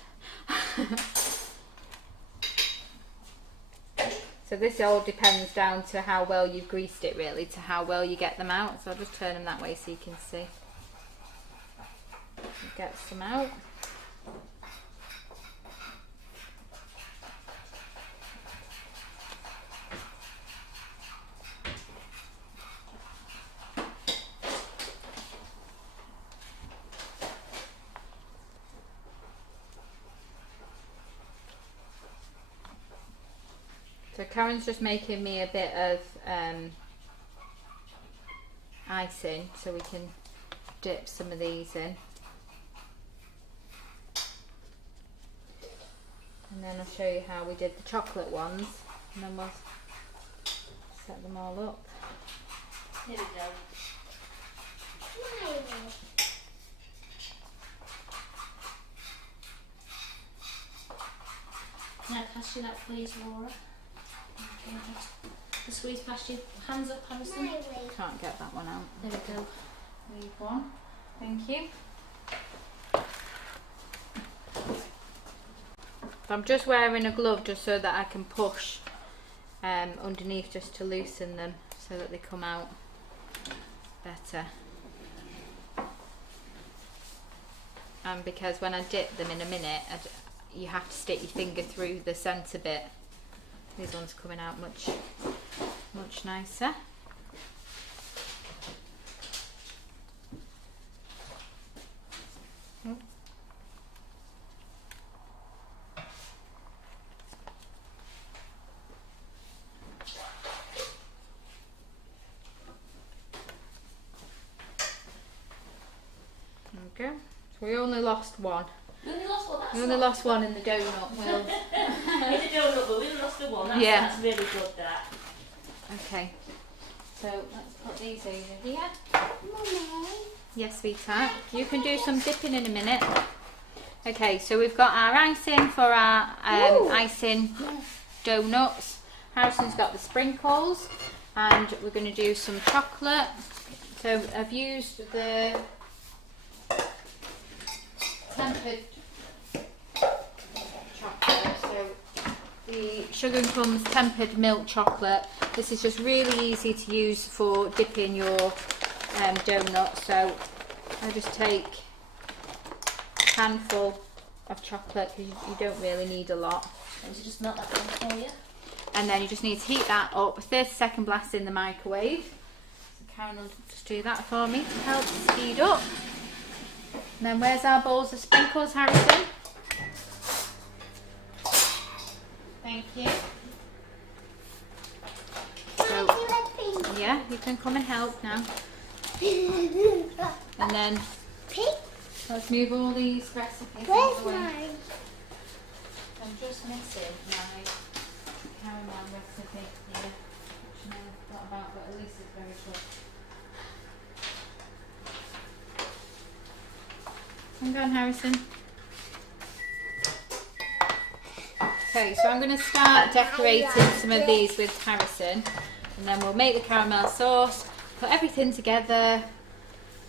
So this all depends down to how well you've greased it, really, to how well you get them out. So I'll just turn them that way so you can see. Get some out. So Karen's just making me a bit of icing so we can dip some of these in. And then I'll show you how we did the chocolate ones, and then we'll set them all up. Here we go. Smiley. Can I pass you that, please, Laura? Okay, the squeeze past you. Hands up, Harrison. Smiley. Can't get that one out. There we go. Leave one. Thank you. I'm just wearing a glove just so that I can push underneath just to loosen them so that they come out better. And because when I dip them in a minute, you have to stick your finger through the centre bit. These ones are coming out much nicer. There we go. So we only lost one. You only lost one. That's We only not- lost one in the donut. We'll I made a donut, but we didn't lost the one. That's really good, that. Okay. So let's put these over here. Mummy. Yes, sweetheart. You can do some dipping in a minute. Okay, so we've got our icing for our icing donuts. Harrison's got the sprinkles, and we're going to do some chocolate. So I've used the tempered chocolate, so the Sugar and Crumbs tempered milk chocolate. This is just really easy to use for dipping your donuts. So I just take a handful of chocolate because you don't really need a lot. And to just melt that one for you. And then you just need to heat that up, 30-second blast in the microwave. So Karen will just do that for me to help speed up. And then where's our bowls of sprinkles, Harrison? Thank you. So, yeah, you can come and help now. And then let's move all these recipes out of the way. Mine? I'm just missing my caramel recipe here, which I never thought about, but at least it's very good. Hang on, Harrison. Okay, so I'm going to start decorating some of these with Harrison, and then we'll make the caramel sauce, put everything together,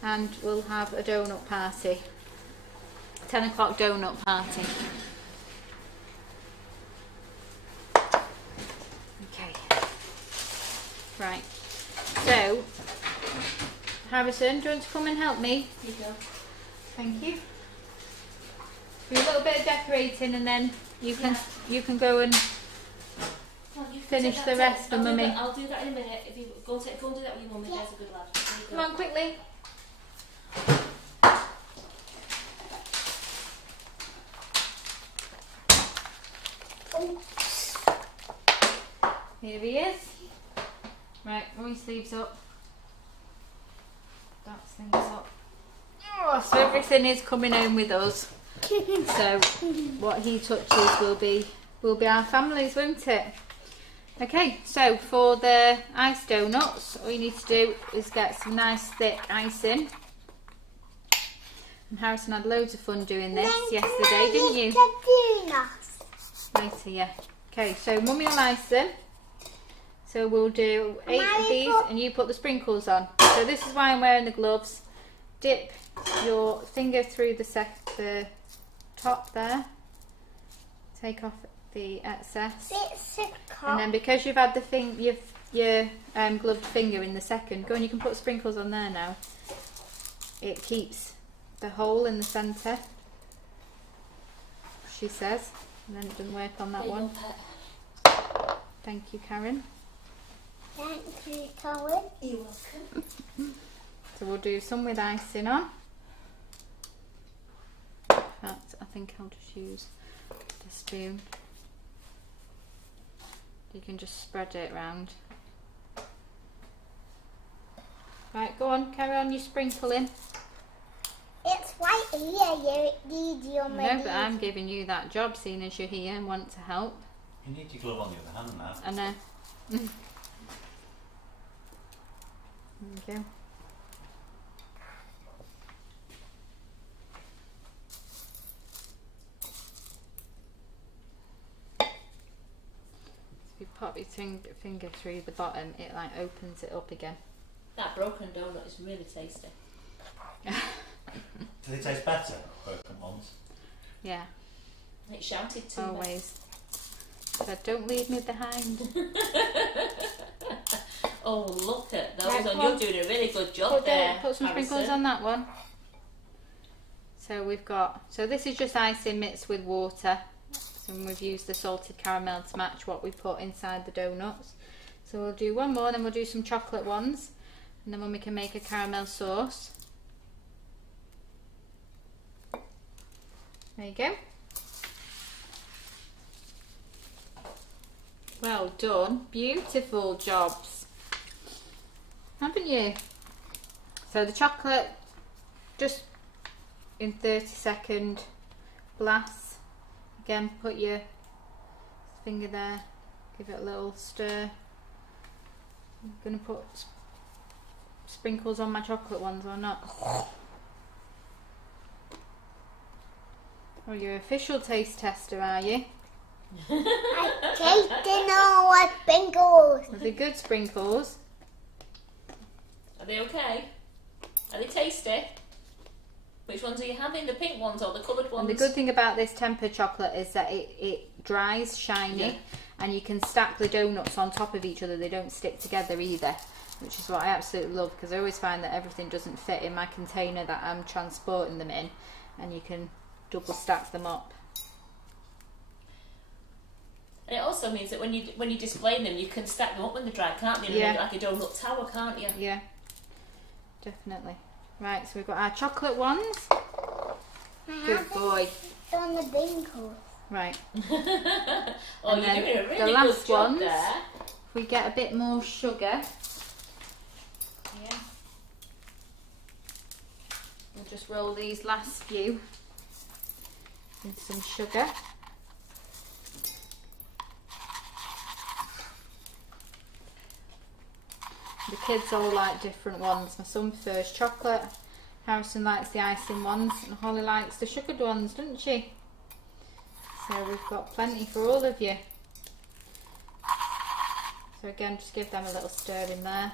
and we'll have a donut party. 10 o'clock donut party. Okay. Right. So, Harrison, do you want to come and help me? Here you go. Thank you. Do a little bit of decorating, and then you can go and Well, you can finish take the that rest for I'll do Mummy. that- I'll do that in a minute. If you go and do that with your mummy, there's a good lad. There you go. Come on, quickly. Here he is. Right, roll your sleeves up. That's things up. Oh, so everything is coming home with us. So what he touches will be our family's, won't it? Okay, so for the ice donuts, all you need to do is get some nice thick icing. And Harrison had loads of fun doing this yesterday, didn't you? Later, yeah. Okay, so Mummy will ice them. So we'll do 8 of these, and you put the sprinkles on. So this is why I'm wearing the gloves. Dip your finger through the top there. Take off the excess. And then because you've had your gloved finger in the second, go and you can put sprinkles on there now. It keeps the hole in the centre, she says. And then it doesn't work on that one. Thank you, Karen. Thank you, Karen. You're welcome. So we'll do some with icing on. I think I'll just use the spoon. You can just spread it around. Right, go on, carry on your sprinkling. It's right here. You need your money. I know, but I'm giving you that job, seeing as you're here and want to help. You need your glove on the other hand now. I know. There you go. If you pop your finger through the bottom, it like opens it up again. That broken donut is really tasty. Do they taste better, broken ones? Yeah, It shouted to me. always. So don't leave me behind. Oh, look at those. Right, and come you're on. doing a really good job there. Put some sprinkles Harrison. on that one. So we've got, so this is just icing mixed with water. So we've used the salted caramel to match what we put inside the donuts. So we'll do one more, then we'll do some chocolate ones. And then when we can make a caramel sauce. There you go. Well done. Beautiful jobs. Haven't you? So the chocolate, just in 30-second blasts. Again, put your finger there, give it a little stir. I'm going to put sprinkles on my chocolate ones or not. Oh, you're an official taste tester, are you? I tasted all my sprinkles. Are they good sprinkles? Are they okay? Are they tasty? Which ones are you having? The pink ones or the coloured ones? And the good thing about this tempered chocolate is that it dries shiny, and you can stack the donuts on top of each other. They don't stick together either, which is what I absolutely love, because I always find that everything doesn't fit in my container that I'm transporting them in, and you can double stack them up. And it also means that when you display them, you can stack them up when they're dry, can't you? Yeah. Like a donut tower, can't you? Yeah, definitely. Right, so we've got our chocolate ones. Good boy. On the sprinkles. Right. Oh, And you're then doing a really the good last job ones. there. If we get a bit more sugar, Yeah. we'll just roll these last few in some sugar. The kids all like different ones. My son prefers chocolate, Harrison likes the icing ones, and Holly likes the sugared ones, doesn't she? So we've got plenty for all of you. So again, just give them a little stir in there.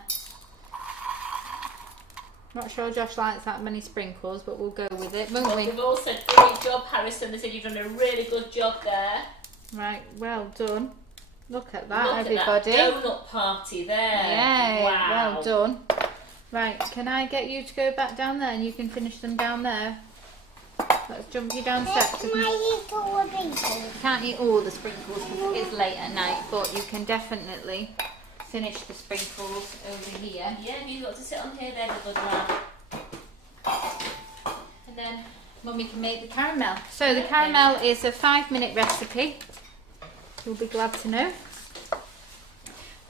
Not sure Josh likes that many sprinkles, but we'll go with it, won't Well, we? they've all said great job, Harrison. They said you've done a really good job there. Right, well done. Look at that, Look everybody. at that donut party there. Yeah, Wow. well done. Right, can I get you to go back down there and you can finish them down there? Let's jump you down steps. Can I eat all the sprinkles? You can't eat all the sprinkles because it is late at night, but you can definitely finish the sprinkles over here. Yeah, you've got to sit on here there, the good lad. And then Mummy can make the caramel. So the caramel is a 5-minute recipe. You'll be glad to know.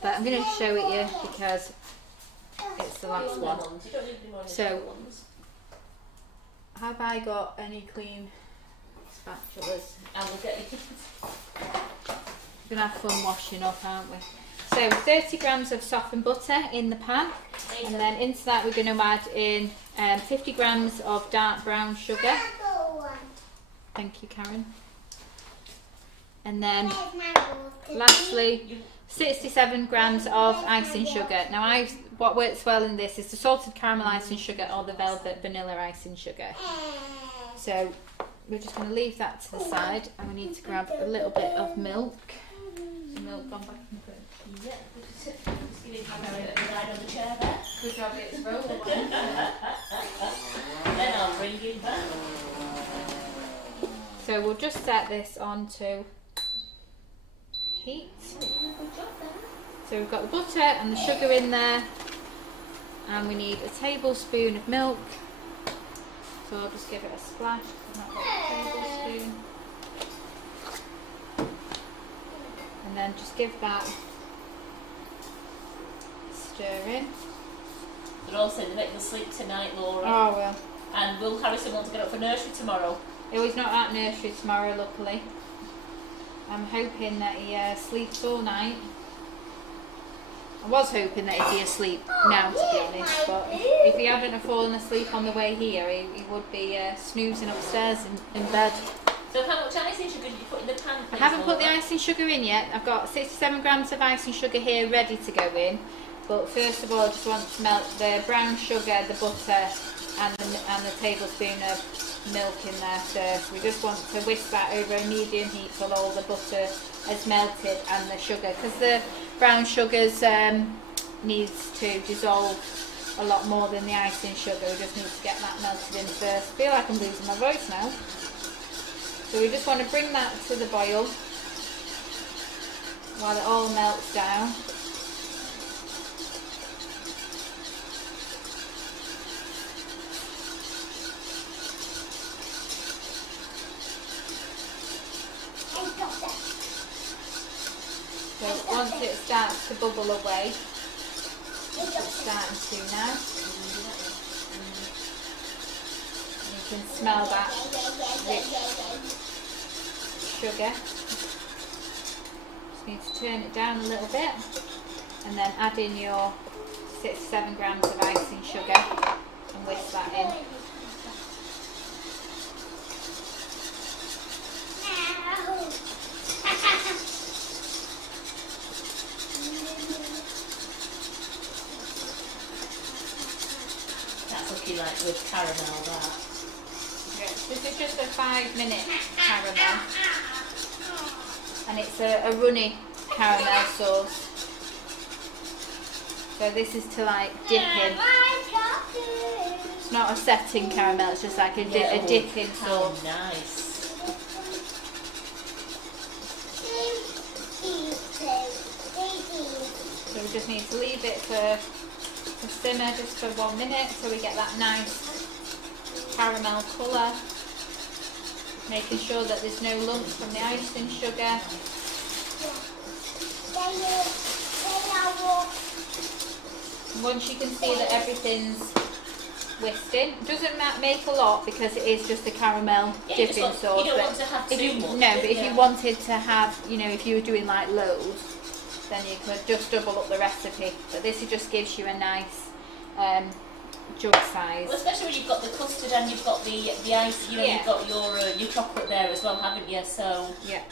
But I'm going to show it you because it's the last one. You don't need any more So- little ones. Have I got any clean spatulas? I will get you. We're going to have fun washing up, aren't we? So 30 grams of softened butter in the pan, and then into that we're going to add in 50 grams of dark brown sugar. Thank you, Karen. And then lastly 67 grams of icing sugar. Now what works well in this is the salted caramel icing sugar or the velvet vanilla icing sugar. So we're just going to leave that to the side, and we need to grab a little bit of milk. Milk gone back in the fridge. Yeah, just give it a ride on the chair there. Good job it's rolling. Then I'll bring you back. So we'll just set this on to heat. Good job there. So we've got the butter and the sugar in there, and we need a tablespoon of milk. So I'll just give it a splash. I've not got a tablespoon. And then just give that a stir in. They're all saying they make them sleep tonight, Laura. Oh well. And will Harrison want to get up for nursery tomorrow? Oh, he's not at nursery tomorrow, luckily. I'm hoping that he sleeps all night. I was hoping that he'd be asleep now, to be honest, but if he hadn't have fallen asleep on the way here, he would be snoozing upstairs in bed. So how much icing sugar did you put in the pan? I please, haven't put the Laura? icing sugar in yet. I've got 67 grams of icing sugar here ready to go in. But first of all, I just want to melt the brown sugar, the butter, and the tablespoon of milk in there first. We just want to whisk that over a medium heat till all the butter has melted and the sugar, because the brown sugars needs to dissolve a lot more than the icing sugar. We just need to get that melted in first. I feel like I'm losing my voice now. So we just want to bring that to the boil while it all melts down. So once it starts to bubble away, it's starting to now. You can smell that rich sugar. Just need to turn it down a little bit, and then add in your 6 to 7 grams of icing sugar and whisk that in. That's looking like good caramel, that. Yes, this is just a 5-minute caramel, and it's a runny caramel sauce. So this is to like dip in. It's not a setting caramel, it's just like a dip in sauce. Nice. So we just need to leave it to simmer just for 1 minute so we get that nice caramel colour. Making sure that there's no lumps from the icing sugar. Once you can see that everything's whisked in, it doesn't make a lot because it is just a caramel dipping sauce. You don't want to have too much. No, but if you wanted to have, you know, if you were doing like loads, then you could just double up the recipe. But this just gives you a nice jug size. Well, especially when you've got the custard and you've got the ice, you know, you've got your chocolate there as well, haven't you? So yeah.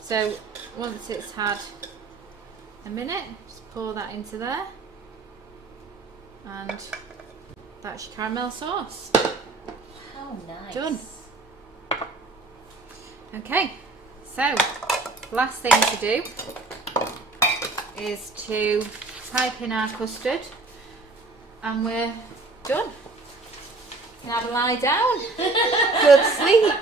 So once it's had a minute, just pour that into there, and that's your caramel sauce. how nice. Done. Okay, so last thing to do is to type in our custard, and we're done. You can have a lie down. Good sleep.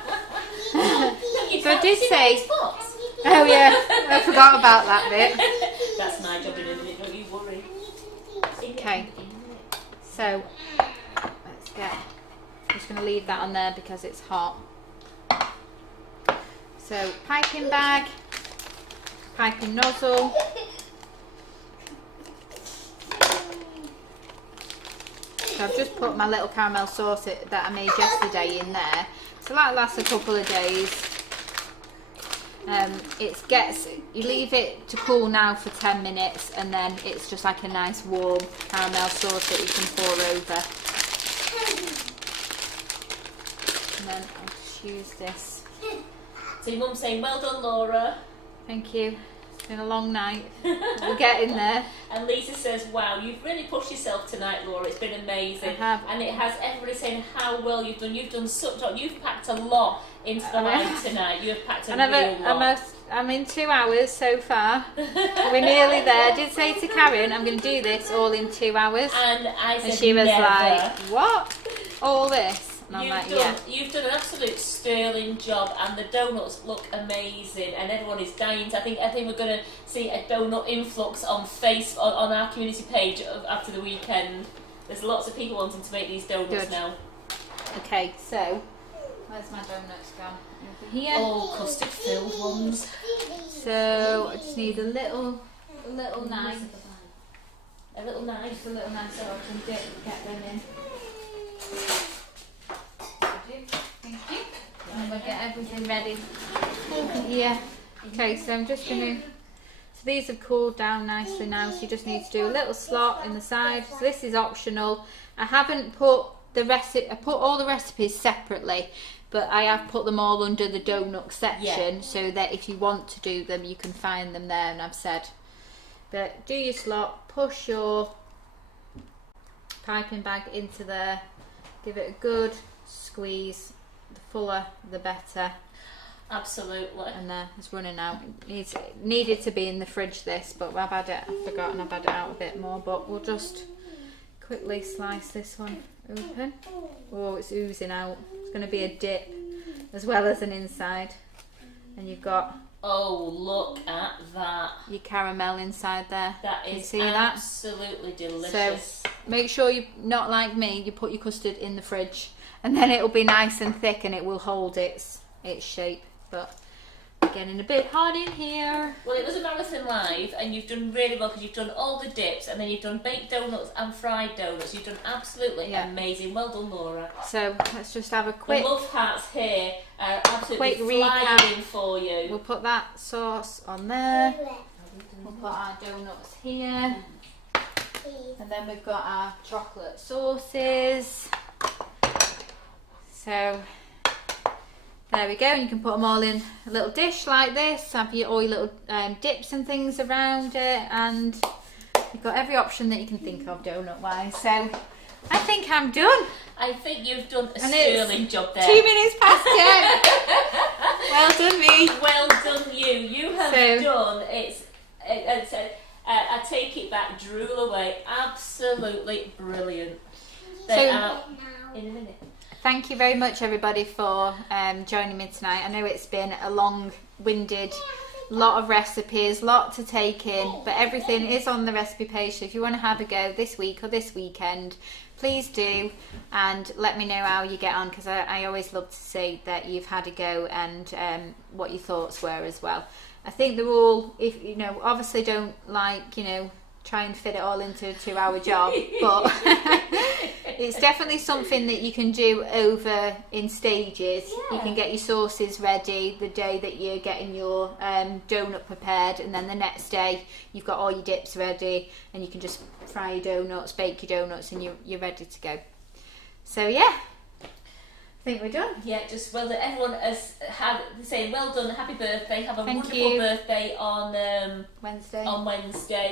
So I did say, oh yeah, I forgot about that bit. That's my job, isn't it? Don't you worry. Okay, so let's get, I'm just going to leave that on there because it's hot. So piping bag, piping nozzle. So I've just put my little caramel sauce that I made yesterday in there. So that lasts a couple of days. You leave it to cool now for 10 minutes, and then it's just like a nice warm caramel sauce that you can pour over. And then I'll just use this. So your mum's saying, well done, Laura. Thank you. It's been a long night. We're getting there. And Lisa says, wow, you've really pushed yourself tonight, Laura. It's been amazing. I have. And it has everybody saying how well you've done. You've done you've packed a lot into the line tonight. You have packed a real lot. I'm in 2 hours so far. We're nearly there. I did say to Karen, I'm going to do this all in 2 hours. And I said, and she was never. like, what? All this? And I'm like, yeah. You've done an absolute sterling job, and the donuts look amazing, and everyone is dying. I think we're going to see a donut influx on on our community page after the weekend. There's lots of people wanting to make these donuts now. Okay, so where's my donuts gone? Over here. All custard filled ones. So I just need a little knife. A little knife. Just a little knife so I can get them in. Thank you. And we'll get everything ready. Yeah. Okay, so I'm just going to... So these have cooled down nicely now, so you just need to do a little slot in the side. So this is optional. I haven't put the recipe... I put all the recipes separately, but I have put them all under the donut section, so that if you want to do them, you can find them there, and I've said. But do your slot, push your piping bag into there, give it a good squeeze. The fuller the better. Absolutely. And it's running out. Needed to be in the fridge, this, but I've forgotten I've had it out a bit more, but we'll just quickly slice this one open. Oh, it's oozing out. It's going to be a dip as well as an inside, and you've got, oh, look at that. Your caramel inside there. That Can is you see that? Absolutely delicious. So make sure you, not like me, you put your custard in the fridge, and then it'll be nice and thick and it will hold its shape. But we're getting a bit hot in here. Well, it was a marathon live, and you've done really well because you've done all the dips, and then you've done baked donuts and fried donuts. You've done absolutely amazing. Well done, Laura. So let's just have a quick... The love hearts here absolutely Quick recap. flying for you. We'll put that sauce on there. We'll put our donuts here. And then we've got our chocolate sauces. So there we go, and you can put them all in a little dish like this, have all your little dips and things around it, and you've got every option that you can think of donut wise. So I think I'm done. I think you've done a And sterling job there. 2 minutes past 10. Well done me. Well done you. You have done I take it back, drool away. Absolutely brilliant. They are in a minute. Thank you very much everybody for joining me tonight. I know it's been a long-winded lot of recipes, lot to take in, but everything is on the recipe page, so if you want to have a go this week or this weekend, please do, and let me know how you get on, because I always love to see that you've had a go and what your thoughts were as well. I think they're all, if you know, obviously don't like, you know, try and fit it all into a 2-hour job, but it's definitely something that you can do over in stages. You can get your sauces ready the day that you're getting your donut prepared, and then the next day you've got all your dips ready, and you can just fry your donuts, bake your donuts, and you're ready to go. So yeah, I think we're done. Yeah, just well done. Everyone has saying well done, happy birthday, have a Thank wonderful you. birthday on Wednesday.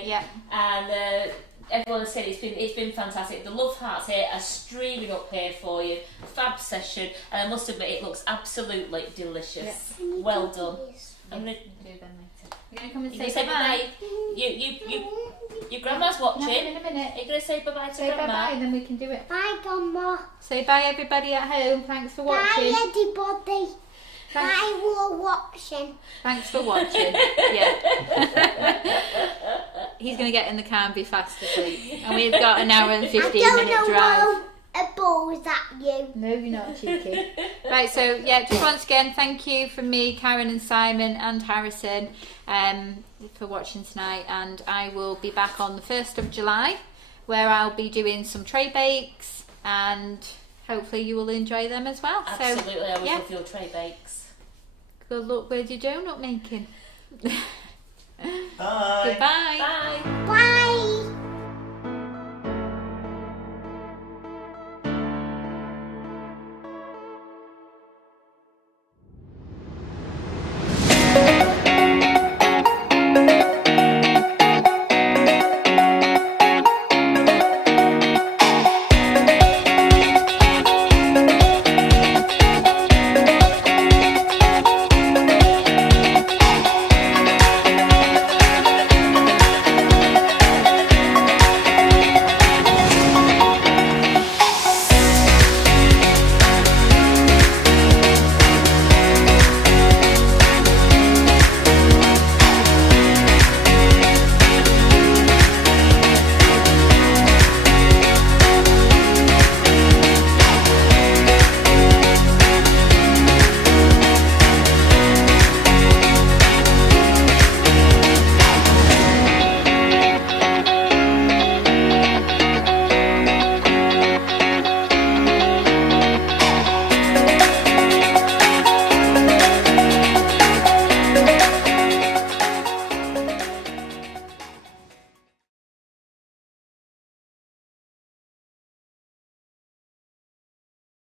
Yeah. And everyone has said it's been fantastic. The love hearts here are streaming up here for you. Fab session, and I must admit it looks absolutely delicious. Yeah. Well done. I'm gonna Do them later. You're gonna come and you say bye. bye. Your grandma's watching. No, in a minute. Are you gonna say bye bye to Say bye grandma? bye, and then we can do it. Bye, Grandma. Say bye everybody at home. Thanks for watching. Bye, everybody. Thanks. Bye, we're watching. Thanks for watching. Yeah. He's going to get in the car and be fast asleep. And we've got an hour and 15-minute drive. A ball's at you. No, you're not cheeky. Right, so yeah, just once again, thank you from me, Karen and Simon and Harrison for watching tonight. And I will be back on the 1st of July, where I'll be doing some tray bakes, and hopefully you will enjoy them as well. Absolutely, so, I always yeah. love your tray bakes. Good luck with your donut making. Bye. Goodbye. Bye. Bye.